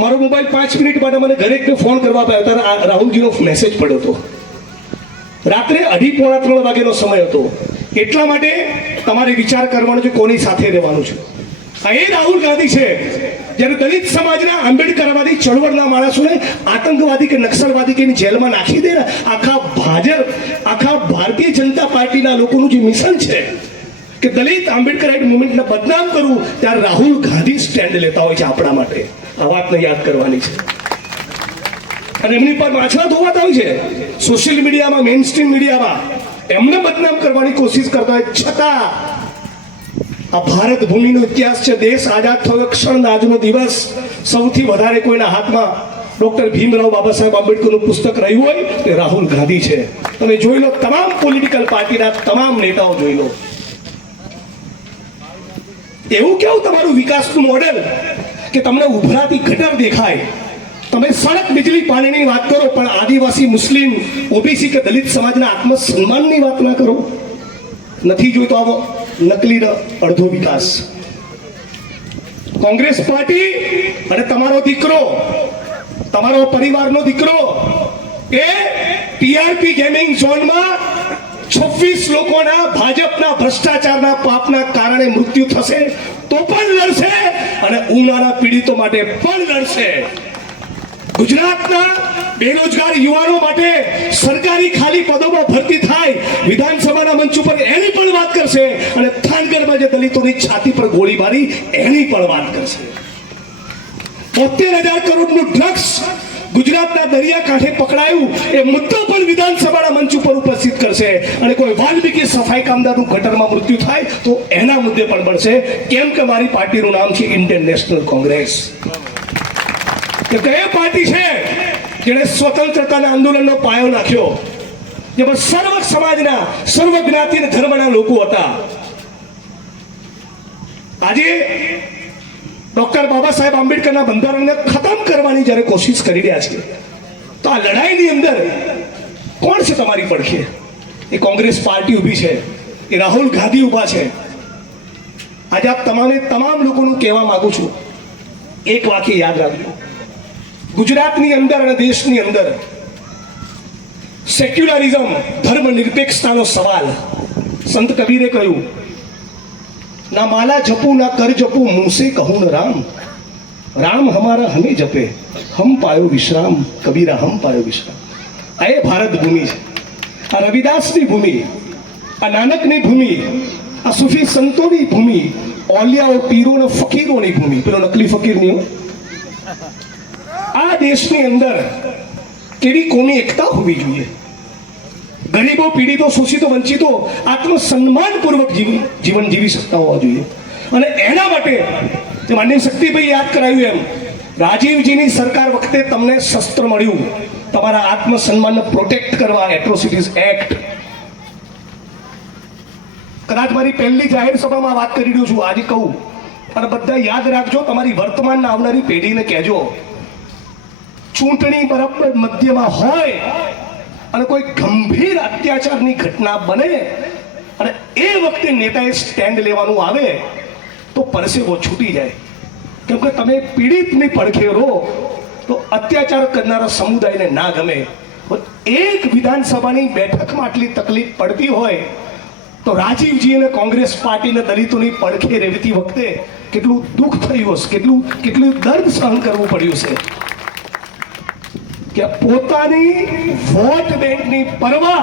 મારો મોબાઈલ 5 મિનિટ માટે મને ઘરે ફોન કરવા આવ્યો, ત્યારે રાહુલજીનો મેસેજ પડ્યો હતો. રાત્રે 2:30-3 વાગ્યાનો સમય હતો. એટલા માટે તમારે વિચાર કરવાનો છે કોની સાથે રહેવાનું છે. આ એ રાહુલ ગાંધી છે જ્યારે દલિત સમાજના આંબેડકરવાદી ચળવળના માણસોને આતંકવાદી કે નક્સલવાદી કે જેલમાં નાખી દે. આખા ભાજપ, આખા ભારતીય જનતા પાર્ટીના લોકોનું જે મિશન છે કે દલિત આંબેડકરાઇટ મુવમેન્ટને બદનામ કરવું, ત્યારે રાહુલ ગાંધી સ્ટેન્ડ લેતા હોય છે આપણા માટે. આ વાતને યાદ કરવાની છે. અને એમની પર માછલા ધોવાતા હોય છે સોશિયલ મીડિયામાં, મેઇન સ્ટ્રીમ મીડિયામાં, એમને બદનામ કરવાની કોશિશ કરતા હોય. છતાં આ ભારત ભૂમિનો ઇતિહાસ છે. દેશ આઝાદ થયો ક્ષણનો આજનો દિવસ સૌથી વધારે કોઈના હાથમાં ડોક્ટર ભીમરાવ બાબા સાહેબ આંબેડકરનું પુસ્તક રહ્યું હોય તે રાહુલ ગાંધી છે. તમે જોઈ લો, તમામ પોલિટિકલ પાર્ટીના તમામ નેતાઓ જોઈ લો. એવું કેવું તમારું વિકાસનું મોડેલ કે તમને ઉભરાતી ગટર દેખાય, તમે સડક વીજળી પાણીની વાત કરો, પણ આદિવાસી, મુસ્લિમ, ઓબીસી કે દલિત સમાજના આત્મસન્માનની વાત ના કરો. નથી જોઈતો આવો નકલી અડધો વિકાસ. કોંગ્રેસ પાર્ટી અને તમારો દીકરો, તમારો પરિવારનો દીકરો એ ટીઆરપી ગેમિંગ ઝોનમાં 26 લોકોના ભાજપના ભ્રષ્ટાચારના પાપના કારણે મૃત્યુ થશે તો પણ લડશે અને ઉનાળા પીડિતો માટે પણ લડશે. ગુજરાતના બેરોજગાર યુવાનો માટે સરકારી ખાલી પદોમાં ભરતી થાય, વિધાનસભાના મંચ ઉપર એની પણ વાત કરશે અને થાનગઢમાં જે દલિતોની છાતી પર ગોળી મારી એની પણ વાત કરશે. 72,000 કરોડનું ડ્રગ્સ ગુજરાતના દરિયાકાંઠે પકડાયું એ મુદ્દો પણ વિધાનસભાના મંચ ઉપર ઉપસ્થિત કરશે અને કોઈ વાલ્મીકી સફાઈ કામદારનું ગટરમાં મૃત્યુ થાય તો એના મુદ્દે પણ બળશે. કેમ કે મારી પાર્ટીનું નામ છે ઇન્ડિયન નેશનલ કોંગ્રેસ. કે કઈ પાર્ટી છે જેણે સ્વતંત્રતાના આંદોલનનો પાયો નાખ્યો, જેમાં સર્વ સમાજના, સર્વ જ્ઞાતિ અને ધર્મના લોકો હતા. આજે ડોક્ટર બાબા સાહેબ આંબેડકરના બંધારણને ખતમ કરવાની જ્યારે કોશિશ કરી રહ્યા છે, તો આ લડાઈની અંદર કોણ છે તમારી પડખે? એ કોંગ્રેસ પાર્ટી ઊભી છે, એ રાહુલ ગાંધી ઊભા છે. આજે આપ તમામ લોકોનું કહેવા માંગુ છું, એક વાક્ય યાદ રાખજો. ગુજરાતની અંદર અને દેશની અંદર સેક્યુલરિઝમ, ધર્મ નિરપેક્ષતાનો સવાલ. સંત કબીરે કહ્યું, ના માલા જપું ના કર જપું, મુંસે કહું ન રામ, રામ હમારા હમે જપે, હમ પાયો વિશ્રામ, કબીરા હમ પાયો વિશ્રામ. આ એ ભારત ભૂમિ છે, આ રવિદાસની ભૂમિ, આ નાનકની ભૂમિ, આ સુફી સંતોની ભૂમિ, ઓલિયાઓ, પીરો અને ફકીરોની ભૂમિ. પેલો નકલી ફકીર નહીં. આ દેશની અંદર કેવી કોમી એકતા હોવી જોઈએ. ગરીબો, પીડિતો, શોષિતો, વંચિતો આત્મસન્માનપૂર્વક જીવન જીવી શકતા હોવા જોઈએ. અને એના માટે માનનીય શક્તિભાઈ યાદ કરાવ્યું એમ, રાજીવજીની સરકાર વખતે તમને શસ્ત્ર મળ્યું તમારા આત્મસન્માનને પ્રોટેક્ટ કરવા, એટ્રોસિટીઝ એક્ટ. કદાચ મારી પહેલી જાહેર સભામાં વાત કરી રહ્યો છું, આજે કહું, અને બધા યાદ રાખજો, તમારી વર્તમાનના આવનારી પેઢીને કહેજો, ચૂંટણી બરાબર મધ્યમાં હોય અને કોઈ ગંભીર અત્યાચારની ઘટના બને અને એ વખતે નેતાએ સ્ટેન્ડ લેવાનું આવે તો પરસેવો છૂટી જાય. કેમ કે તમે પીડિતની પડખે રહો તો અત્યાચાર કરનારા સમુદાયને ના ગમે. એક વિધાનસભાની બેઠકમાં આટલી તકલીફ પડતી હોય તો રાજીવજી અને કોંગ્રેસ પાર્ટીને દલિતોની પડખે રહેતી વખતે કેટલું દુઃખ થયું હશે, કેટલું દર્દ સહન કરવું પડ્યું છે. કે પોતાની વોટ બેંકની પરવા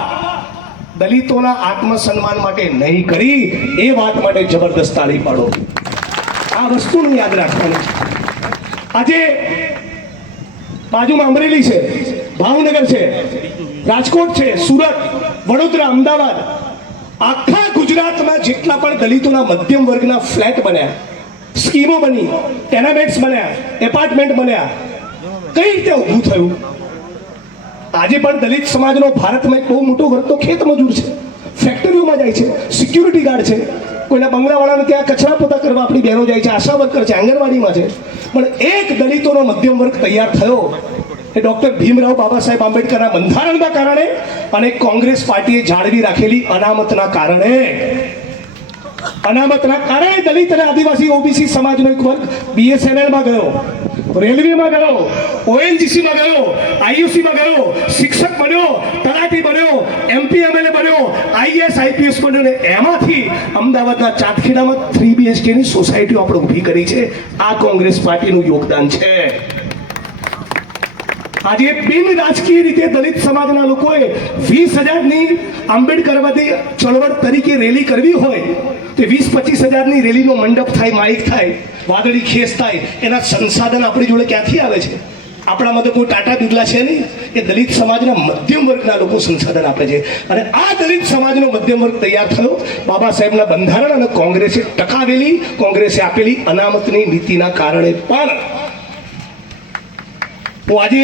દલિતોના આત્મસન્માન માટે નહીં કરી, એ વાત માટે જબરદસ્ત તાળી પાડો. આ વસ્તુને યાદ રાખવાની. આજે બાજુમાં અમરેલી છે, ભાવનગર છે, રાજકોટ છે, સુરત, વડોદરા, અમદાવાદ, આખા ગુજરાતમાં જેટલા પણ દલિતોના મધ્યમ વર્ગના ફ્લેટ બન્યા, સ્કીમો બની, ટેનામેન્ટ્સ બન્યા, એપાર્ટમેન્ટ બન્યા, કઈ રીતે ઊભું થયું? આજે પણ દલિત સમાજનો ભારતમાં એક બહુ મોટો વર્ગ તો ખેત મજૂર છે, ફેક્ટરીઓમાં જાય છે, સિક્યુરિટી ગાર્ડ છે, કોઈના બંગલાવાળાને ત્યાં કચરા પોતા કરવા આપણી બહેનો જાય છે, આશા વર્કર છે, આંગણવાડીમાં છે. પણ એક દલિતોનો મધ્યમ વર્ગ તૈયાર થયો એ ડોક્ટર ભીમરાવ બાબા સાહેબ આંબેડકરના બંધારણના કારણે અને કોંગ્રેસ પાર્ટીએ જાળવી રાખેલી અનામતના કારણે. અનામતના કારણે દલિત અને આદિવાસી ઓબીસી સમાજનો એક વર્ગ BSNLમાં ગયો, રેલવેમાં ગયો, ONGCમાં ગયો, IUCમાં ગયો, શિક્ષક બન્યો, તલાટી બન્યો, MP MLA બન્યો, IAS IPS બન્યો ને એમાંથી અમદાવાદના ચાંદખેડામાં 3 BHK ની સોસાયટીઓ આપણે ઊભી કરી છે. આ કોંગ્રેસ પાર્ટીનું યોગદાન છે. આજે બિન રાજકીય રીતે દલિત સમાજના લોકોએ 20,000ની આંબેડકરવાદી ચળવળ તરીકે રેલી કરવી હોય તો 20-25,000ની રેલીનો મંડપ થાય, માઇક થાય, વાદળી ખેસ થાય, એના સંસાધન આપણી જોડે ક્યાંથી આવે છે? આપણામાં તો કોઈ ટાટા બિરલા છે નહીં. એ દલિત સમાજના મધ્યમ વર્ગના લોકો સંસાધન આપે છે. અને આ દલિત સમાજનો મધ્યમ વર્ગ તૈયાર થયો બાબા સાહેબના બંધારણ અને કોંગ્રેસે ટકાવેલી, કોંગ્રેસે આપેલી અનામતની નીતિના કારણે. પણ હું આજે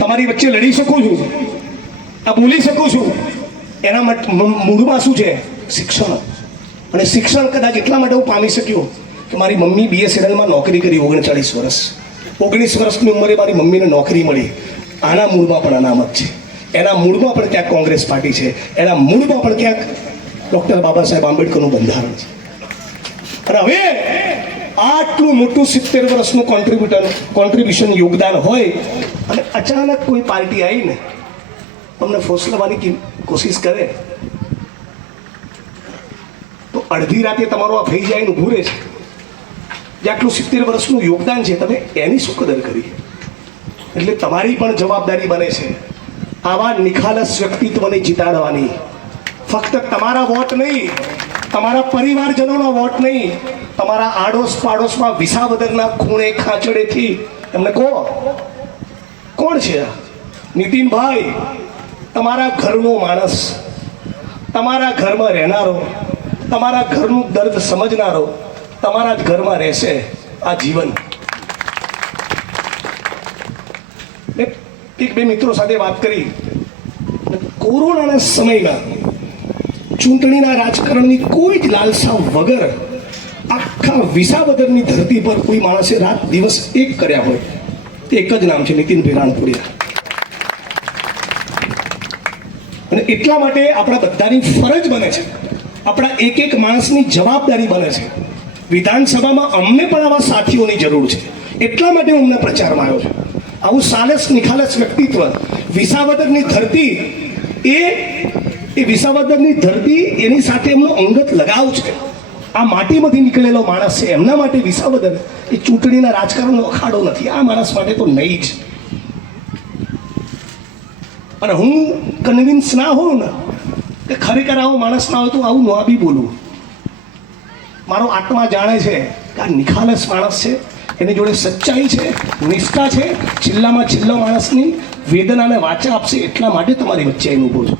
તમારી વચ્ચે લડી શકું છું, આ બોલી શકું છું, એના મૂળમાં શું છે? શિક્ષણ. અને શિક્ષણ કદાચ એટલા માટે હું પામી શક્યો કે મારી મમ્મી BSNLમાં નોકરી કરી 39 વર્ષ, 19 વર્ષની ઉંમરે મારી મમ્મીને નોકરી મળી. આના મૂળમાં પણ અનામત છે, એના મૂળમાં પણ ક્યાંક કોંગ્રેસ પાર્ટી છે, એના મૂળમાં પણ ક્યાંક ડૉક્ટર બાબા સાહેબ આંબેડકરનું બંધારણ છે. અને હવે આટલું મોટું 70 વર્ષનું કોન્ટ્રીબ્યુશન યોગદાન હોય અને અચાનક કોઈ પાર્ટી આવીને તમને ફોસલાવાની કોશિશ કરે તો અડધી રાતે તમારો આ થઈ જાય ને ઊભું રહે છે. જે આટલું 70 વર્ષનું યોગદાન છે, તમે એની શું કદર કરી? એટલે તમારી પણ જવાબદારી બને છે આવા નિખાલસ વ્યક્તિત્વને જીતાડવાની. ફક્ત તમારા વોટ નહીં, તમારા પરિવારજનોના વોટ નહીં, તમારા આડોશ પાડોશમાં વિસાવદરના ખૂણે ખાંચડેથી એમને કહો કોણ છે નીતિનભાઈ, તમારા ઘરનો માણસ, તમારા ઘરમાં રહેનારો, તમારા ઘરનું દર્દ સમજનારો તમારા જ ઘરમાં રહેશે આ જીવન. એક બે મિત્રો સાથે વાત કરી. કોરોનાના સમયમાં ચૂંટણીના રાજકારણની કોઈ જ લાલસા વગર આખા વિસાવદરની ધરતી પર કોઈ માણસે રાત દિવસ એક કર્યા હોય, એક જ નામ છે નીતિનભાઈ રાણપુરિયા. અને એટલા માટે આપણા બધાની ફરજ બને છે, આપણા એક એક માણસની જવાબદારી બને છે. વિધાનસભામાં અમને પણ આવા સાથીઓની જરૂર છે, એટલા માટે હું અમને પ્રચારમાં આવ્યો છું. આવું સાલસ નિખાલસ વ્યક્તિત્વ, વિસાવદરની ધરતી, એ વિસાવદરની ધરતી, એની સાથે એમનો અંગત લગાવ છે. આ માટીમાંથી નીકળેલો માણસ છે, એમના માટે વિસાવદર એ ચૂંટણીના રાજકારણનો અખાડો નથી. આ માણસ માટે તો નહીં જ. અને હું કન્વિન્સ ના હોઉં ને કે ખરેખર આવો માણસ ના હોય તો આવું ન બી બોલું. મારો આત્મા જાણે છે કે આ નિખાલસ માણસ છે, એની જોડે સચ્ચાઈ છે, નિષ્ઠા છે, છેલ્લામાં છેલ્લો માણસની વેદનાને વાચા આપશે. એટલા માટે તમારી વચ્ચે આવીને ઊભો છું.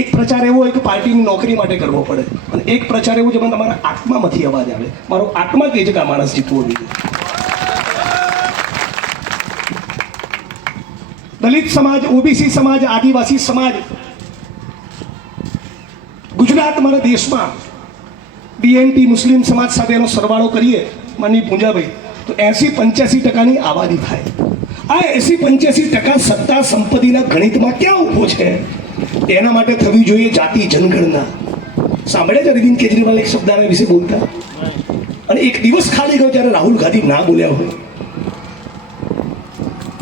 એક પ્રચાર એવો હોય કે પાર્ટીની નોકરી માટે કરવો પડે, અને એક પ્રચાર એવો જેમાં તમારા આત્મામાંથી અવાજ આવે. મારો આત્મા કહે છે કે આ માણસ જીતવો જોઈએ. દલિત સમાજ, OBC સમાજ, આદિવાસી સમાજ, ગુજરાત મારા દેશમાં BNT મુસ્લિમ સમાજ સાથે એનો સરવાળો કરીએ માનની પૂંજાભાઈ તો 80-85% આબાદી થાય. આ 80-85% સત્તા સંપત્તિના ગણિતમાં ક્યાં ઊભો છે? એના માટે થવી જોઈએ જાતિ જનગણના. સાંભળે છે અરવિંદ કેજરીવાલ એક શબ્દ વિશે બોલતા? અને એક દિવસ ખાલી ગયો જ્યારે રાહુલ ગાંધી ના બોલ્યા હોય.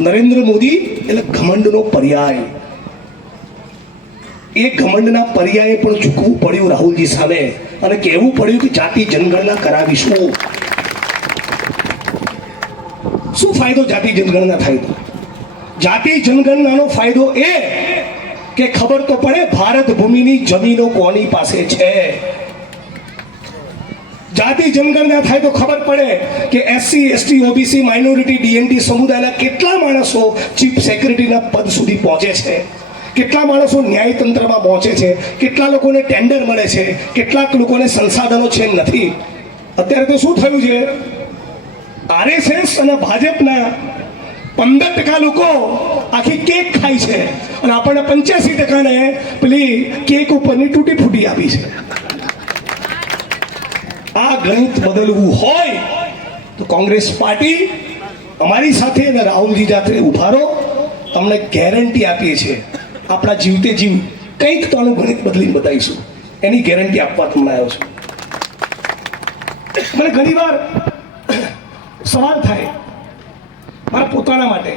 નરેન્દ્ર મોદી એટલે ઘમંડનો પર્યાય. એ ઘમંડના પર્યાય પણ ઝૂકવું પડ્યું રાહુલજી સામે અને કહેવું પડ્યું કે જાતિ જનગણના કરાવીશું. શું ફાયદો જાતિ જનગણના થાય તો? જાતિ જનગણનાનો ફાયદો એ કે ખબર તો પડે ભારત ભૂમિની જમીનો કોની પાસે છે. જાતિ જનગણના થાય તો ખબર પડે કે SC, ST, OBC, minority, DNT સમુદાયના કેટલા માણસો ચીફ સેક્રેટરીના પદ સુધી પહોંચે છે, કેટલા માણસો ન્યાયતંત્રમાં પહોંચે છે, કેટલા લોકોને ટેન્ડર મળે છે, કેટલાક લોકોને સંસાધનો છે નથી. અત્યારે તો શું થયું છે? RSS અને ભાજપના 15% લોકો આખી કેક ખાય છે અને આપણને 85%ને પેલી કેક ઉપરની તૂટી ફૂટી આપી છે. આ ગણિત બદલવું હોય તો કોંગ્રેસ પાર્ટી અમારી સાથે અને રાહુલજી જાતે ઉભા રહો. તમને ગેરંટી આપીએ છીએ આપણા જીવતે જીવ કંઈક તો આનું ગણિત બદલીને બતાવીશું. એની ગેરંટી આપવા તમને આવ્યો છું. મને ઘણીવાર સવાલ થાય મારા પોતાના માટે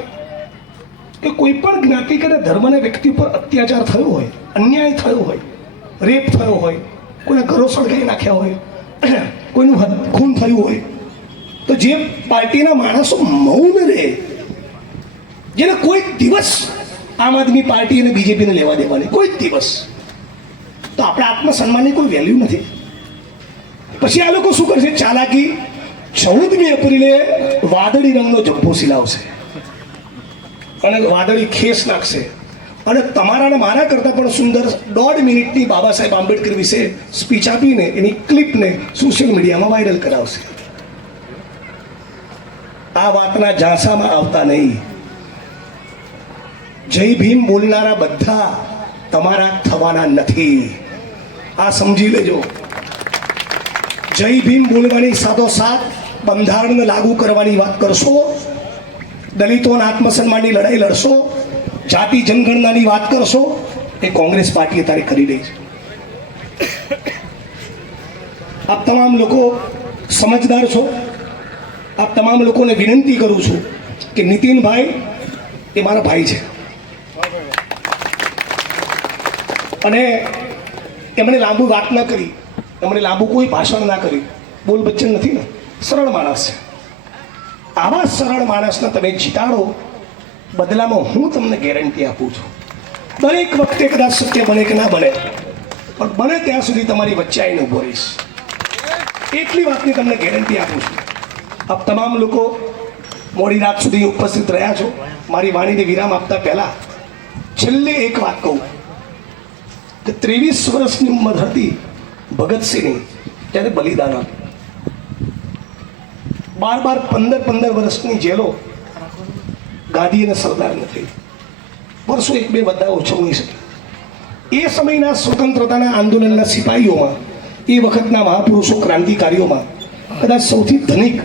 કે કોઈ પણ જ્ઞાતિ કે ધર્મને વ્યક્તિ પર અત્યાચાર થયો હોય, અન્યાય થયો હોય, રેપ થયો હોય, કોઈને ઘરો સળગાવી નાખ્યા હોય, કોઈનું ખૂન થયું હોય તો જે પાર્ટીના માણસો મૌન રહે, જેને કોઈ દિવસ આમ આદમી પાર્ટી અને BJPને લેવા દેવાની કોઈ દિવસ, તો આપણા આત્મસન્માનની કોઈ વેલ્યુ નથી. પછી આ લોકો શું કરશે? ચાલાકી 14મી એપ્રિલે વાદળી રંગનો જબ્બો સિલાવશે અને વાદળી ખેસ નાખશે અને તમારા મારા કરતાં પણ સુંદર 1.5 મિનિટની બાબા સાહેબ આંબેડકર વિશે સ્પીચ આપીને એની ક્લિપને સોશિયલ મીડિયામાં વાયરલ કરાવશે. આ વાતના ઝાંસામાં આવતા નહીં. જય ભીમ બોલનારા બધા તમારા થવાના નથી. આ સમજી લેજો. જય ભીમ બોલવાની સાથોસાથ બંધારણને લાગુ કરવાની વાત કરશો, દલિતોના આત્મસન્માનની લડાઈ લડશો, જાતિ જનગણનાની વાત કરશો, એ કોંગ્રેસ પાર્ટી અત્યારે કરી રહી છે. આપ તમામ લોકો સમજદાર છો. આપ તમામ લોકોને વિનંતી કરું છું કે નીતિનભાઈ એ મારા ભાઈ છે અને એમણે લાંબુ વાત ન કરી, એમણે લાંબુ કોઈ ભાષણ ના કરી, બોલ બચ્ચન નથી ને, સરળ માણસ છે. આવા સરળ માણસને તમે જીતાડો, બદલામાં હું તમને ગેરંટી આપું છું, દરેક વખતે કદાચ સત્ય બને કે ના બને, પણ બને ત્યાં સુધી તમારી વચ્ચે આવીને ઊભો રહીશ, એટલી વાતની તમને ગેરંટી આપું છું. આપ તમામ લોકો મોડી રાત સુધી ઉપસ્થિત રહ્યા છો. મારી વાણીને વિરામ આપતા પહેલા છેલ્લે એક વાત કહું કે 23 વર્ષની ઉંમર હતી ભગતસિંહની, ત્યારે બલિદાન આપ્યું. 12-15 વર્ષની જેલો ગાંધી અને સરદારને થઈ. વર્ષો 1-2 બધા ઓછવણી શકે. એ સમયના સ્વતંત્રતાના આંદોલનના સિપાહીઓમાં, એ વખતના મહાપુરુષો ક્રાંતિકારીઓમાં કદાચ સૌથી ધનિક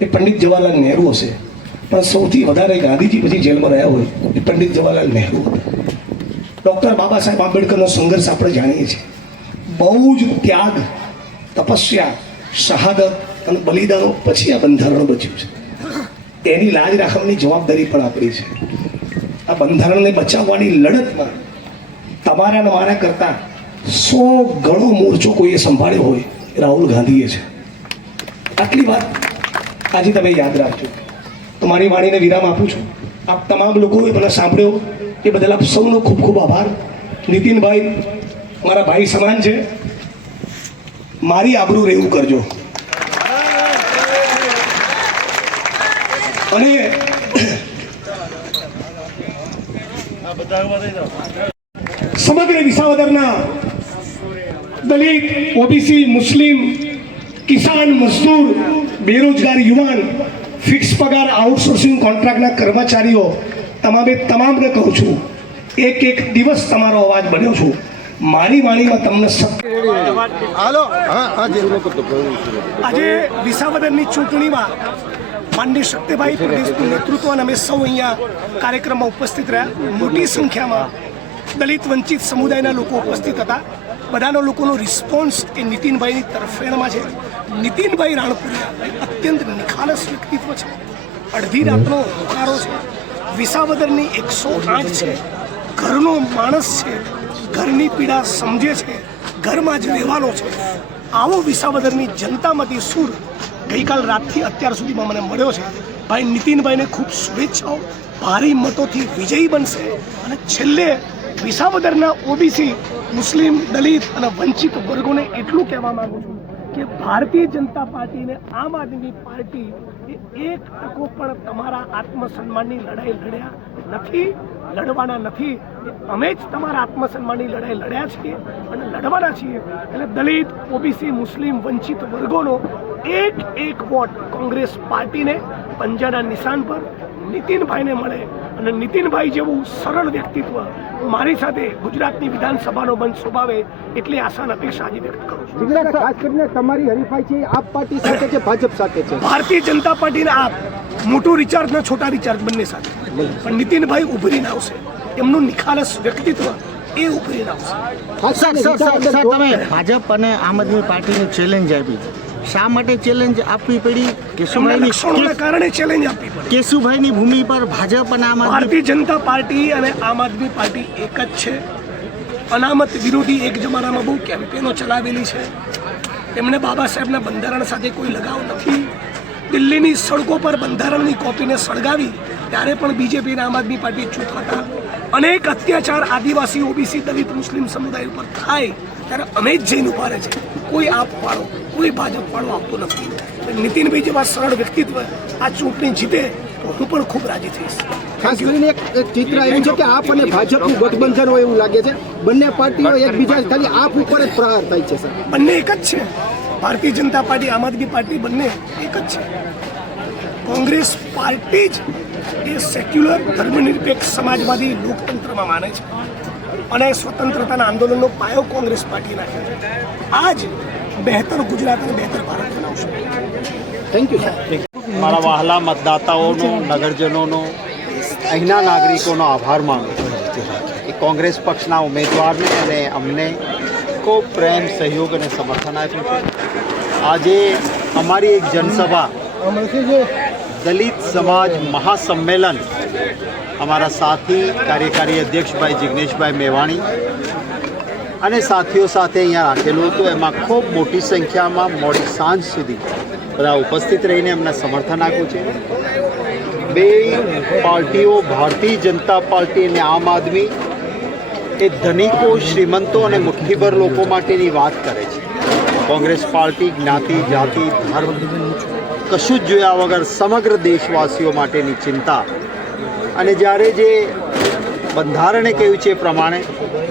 એ પંડિત જવાહરલાલ નહેરુ હશે, પણ સૌથી વધારે ગાંધીજી પછી જેલમાં રહ્યા હોય એ પંડિત જવાહરલાલ નહેરુ હતા. ડૉક્ટર બાબા સાહેબ આંબેડકરનો સંઘર્ષ આપણે જાણીએ છીએ. બહુ જ ત્યાગ, તપસ્યા, શહાદત અને બલિદાનો પછી આ બંધારણ બચ્યું છે. એની લાજ રાખવાની જવાબદારી પણ આપણી છે. આ બંધારણને બચાવવાની લડતમાં તમારા અને મારા કરતા 100 ગણો મોરચો કોઈએ સંભાળ્યો હોય એ રાહુલ ગાંધીએ છે. આટલી વાત આજે તમે યાદ રાખજો. તમારી વાણીને વિરામ આપું છું. આપ તમામ લોકોએ મને સાંભળ્યો એ બદલ આપ સૌનો ખૂબ ખૂબ આભાર. નીતિનભાઈ મારા ભાઈ સમાન છે, મારી આબરૂ રહેવું કરજો. અને સમગ્ર વિસાવદરના દલિત, ઓબીસી, મુસ્લિમ, કિસાન, મજદૂર, બેરોજગાર યુવાન, ફિક્સ પગાર, આઉટસોર્સિંગ કોન્ટ્રાક્ટના કર્મચારીઓ તમામને કહું છું, એક એક દિવસ તમારો અવાજ બન્યો છું. મારી વાણીમાં તમને આજે વિસાવદરની ચૂંટણીમાં માનનીય શક્તિભાઈ પ્રદેશનું નેતૃત્વ અને અમે સૌ અહીંયા કાર્યક્રમમાં ઉપસ્થિત રહ્યા. મોટી સંખ્યામાં દલિત વંચિત સમુદાયના લોકો ઉપસ્થિત હતા. બધાનો લોકોનો રિસ્પોન્સ એ નીતિનભાઈની તરફેણમાં છે. નીતિનભાઈ રાણપુરિયા અત્યંત નિખાલસ વ્યક્તિત્વ છે. અડધી રાતનો હોકારો છે. વિસાવદરની 108 છે. ઘરનો માણસ છે. ઘરની પીડા સમજે છે. ઘરમાં જ રહેવાનો છે. આવો વિસાવદરની જનતામાંથી સૂર ગઈકાલ રાતથી અત્યાર સુધીમાં મને મળ્યો છે. ભાઈ નીતિનભાઈને ખૂબ શુભેચ્છાઓ. ભારે મતોથી વિજયી બનશે અને છેલ્લે વિસાવદરના ઓબીસી, મુસ્લિમ, દલિત અને વંચિત વર્ગોને એટલું કહેવા માંગુ છું કે ભારતીય જનતા પાર્ટી અને આમ આદમી પાર્ટી એ 1% પણ તમારા આત્મસન્માનની લડાઈ લડ્યા નથી, લડવાના નથી. અમે જ તમારા આત્મસન્માનની લડાઈ લડ્યા છીએ અને લડવાના છીએ. એટલે દલિત, ઓબીસી, મુસ્લિમ, વંચિત વર્ગોનો એક વોટ કોંગ્રેસ પાર્ટીને પંજાના નિશાન પર નીતિનભાઈને મળે અને નીતિનભાઈ જેવું સરળ વ્યક્તિત્વ મારી સાથે ગુજરાતની વિધાનસભાનો બંધ શોભાવે એટલી આશા અને અપેક્ષા આજે વ્યક્ત કરું છું. ખાસ કરીને તમારી હરીફાઈ છે આપ પાર્ટી સાથે છે, ભાજપ સાથે છે? ભારતીય જનતા પાર્ટીના આપ મોટું રિચાર્જ ને છોટા રિચાર્જ બંને સાથે, પણ નીતિનભાઈ ઉભરીને આવશે. એમનું નિખાલસ વ્યક્તિત્વ એ ઉભરીને આવશે. તમે ભાજપ અને આમ આદમી પાર્ટીની ચેલેન્જ આપી, શા માટે ચેલેન્જ આપવી પડી? લક્ષણોના કારણે ચેલેન્જ આપવી પડી. કેશુભાઈની ભૂમિ પર ભાજપ અને આમ ભારતીય જનતા પાર્ટી અને આમ આદમી પાર્ટી એક જ છે. અનામત વિરોધી એક જમાનામાં બહુ કેમ્પેનો ચલાવેલી છે. તેમણે બાબા સાહેબના બંધારણ સાથે કોઈ લગાવ નથી. દિલ્હીની સડકો પર બંધારણની કોપીને સળગાવી ત્યારે પણ બીજેપી અને આમ આદમી પાર્ટી ચૂપ હતા. અનેક અત્યાચાર આદિવાસી, ઓબીસી, દલિત, મુસ્લિમ સમુદાય ઉપર થાય ત્યારે અમે જ જઈને ઉભા રહે છે. કોઈ આપ વાળો, કોઈ ભાજપ વાળો આપતો નથી. નીતિનભાઈ જેવા સરળ વ્યક્તિત્વ આ ચૂંટણી જીતે તો હું પણ ખૂબ રાજી થઈશ. ખાસ કરીને એક ચિત્ર આવ્યું છે કે આપ અને ભાજપનું ગઠબંધન હોય એવું લાગે છે. બંને પાર્ટીઓ એકબીજા ખાલી આપ ઉપર જ પ્રહાર થાય છે. સર, બંને એક જ છે. ભારતીય જનતા પાર્ટી, આમ આદમી પાર્ટી બંને એક જ છે. કોંગ્રેસ પાર્ટી જ એ સેક્યુલર, ધર્મનિરપેક્ષ, સમાજવાદી લોકતંત્રમાં માને છે અને સ્વતંત્રતાના આંદોલનનો પાયો કોંગ્રેસ પાર્ટી નાખ્યો છે. આજ બહેતર ગુજરાત અને બહેતર ભારત બનાવશે. Thank you sir. મારા વહાલા મતદાતાઓનો, નગરજનોનો, અહીંના નાગરિકોનો આભાર માનું છું કે કોંગ્રેસ પક્ષના ઉમેદવારને અને અમને ખૂબ પ્રેમ, સહયોગ અને સમર્થન આપ્યું છે. આજે અમારી એક જનસભા દલિત સમાજ મહાસંમેલન અમારા સાથી કાર્યકારી અધ્યક્ષ ભાઈ જિગ્નેશભાઈ મેવાણી અને સાથીઓ સાથે અહીંયા રાખેલું હતું. એમાં ખૂબ મોટી સંખ્યામાં મોડી સાંજ સુધી બધા ઉપસ્થિત રહીને એમને સમર્થન આપ્યું છે. બે પાર્ટીઓ, ભારતીય જનતા પાર્ટી અને આમ આદમી, એ ધનિકો, શ્રીમંતો અને મુઠ્ઠીભર લોકો માટેની વાત કરે છે. કોંગ્રેસ પાર્ટી જ્ઞાતિ, જાતિ, ધર્મ કશું જ જોયા વગર સમગ્ર દેશવાસીઓ માટેની ચિંતા, અને જ્યારે જે બંધારણે કહ્યું છે એ પ્રમાણે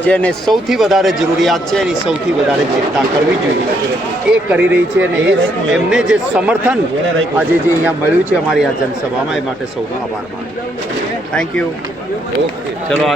જેને સૌથી વધારે જરૂરિયાત છે એની સૌથી વધારે ચિંતા કરવી જોઈએ એ કરી રહી છે. અને એમને જે સમર્થન આજે જે અહીંયા મળ્યું છે અમારી આ જનસભામાં, એ માટે સૌનો આભાર માનું. Thank you. ઓકે, ચલો.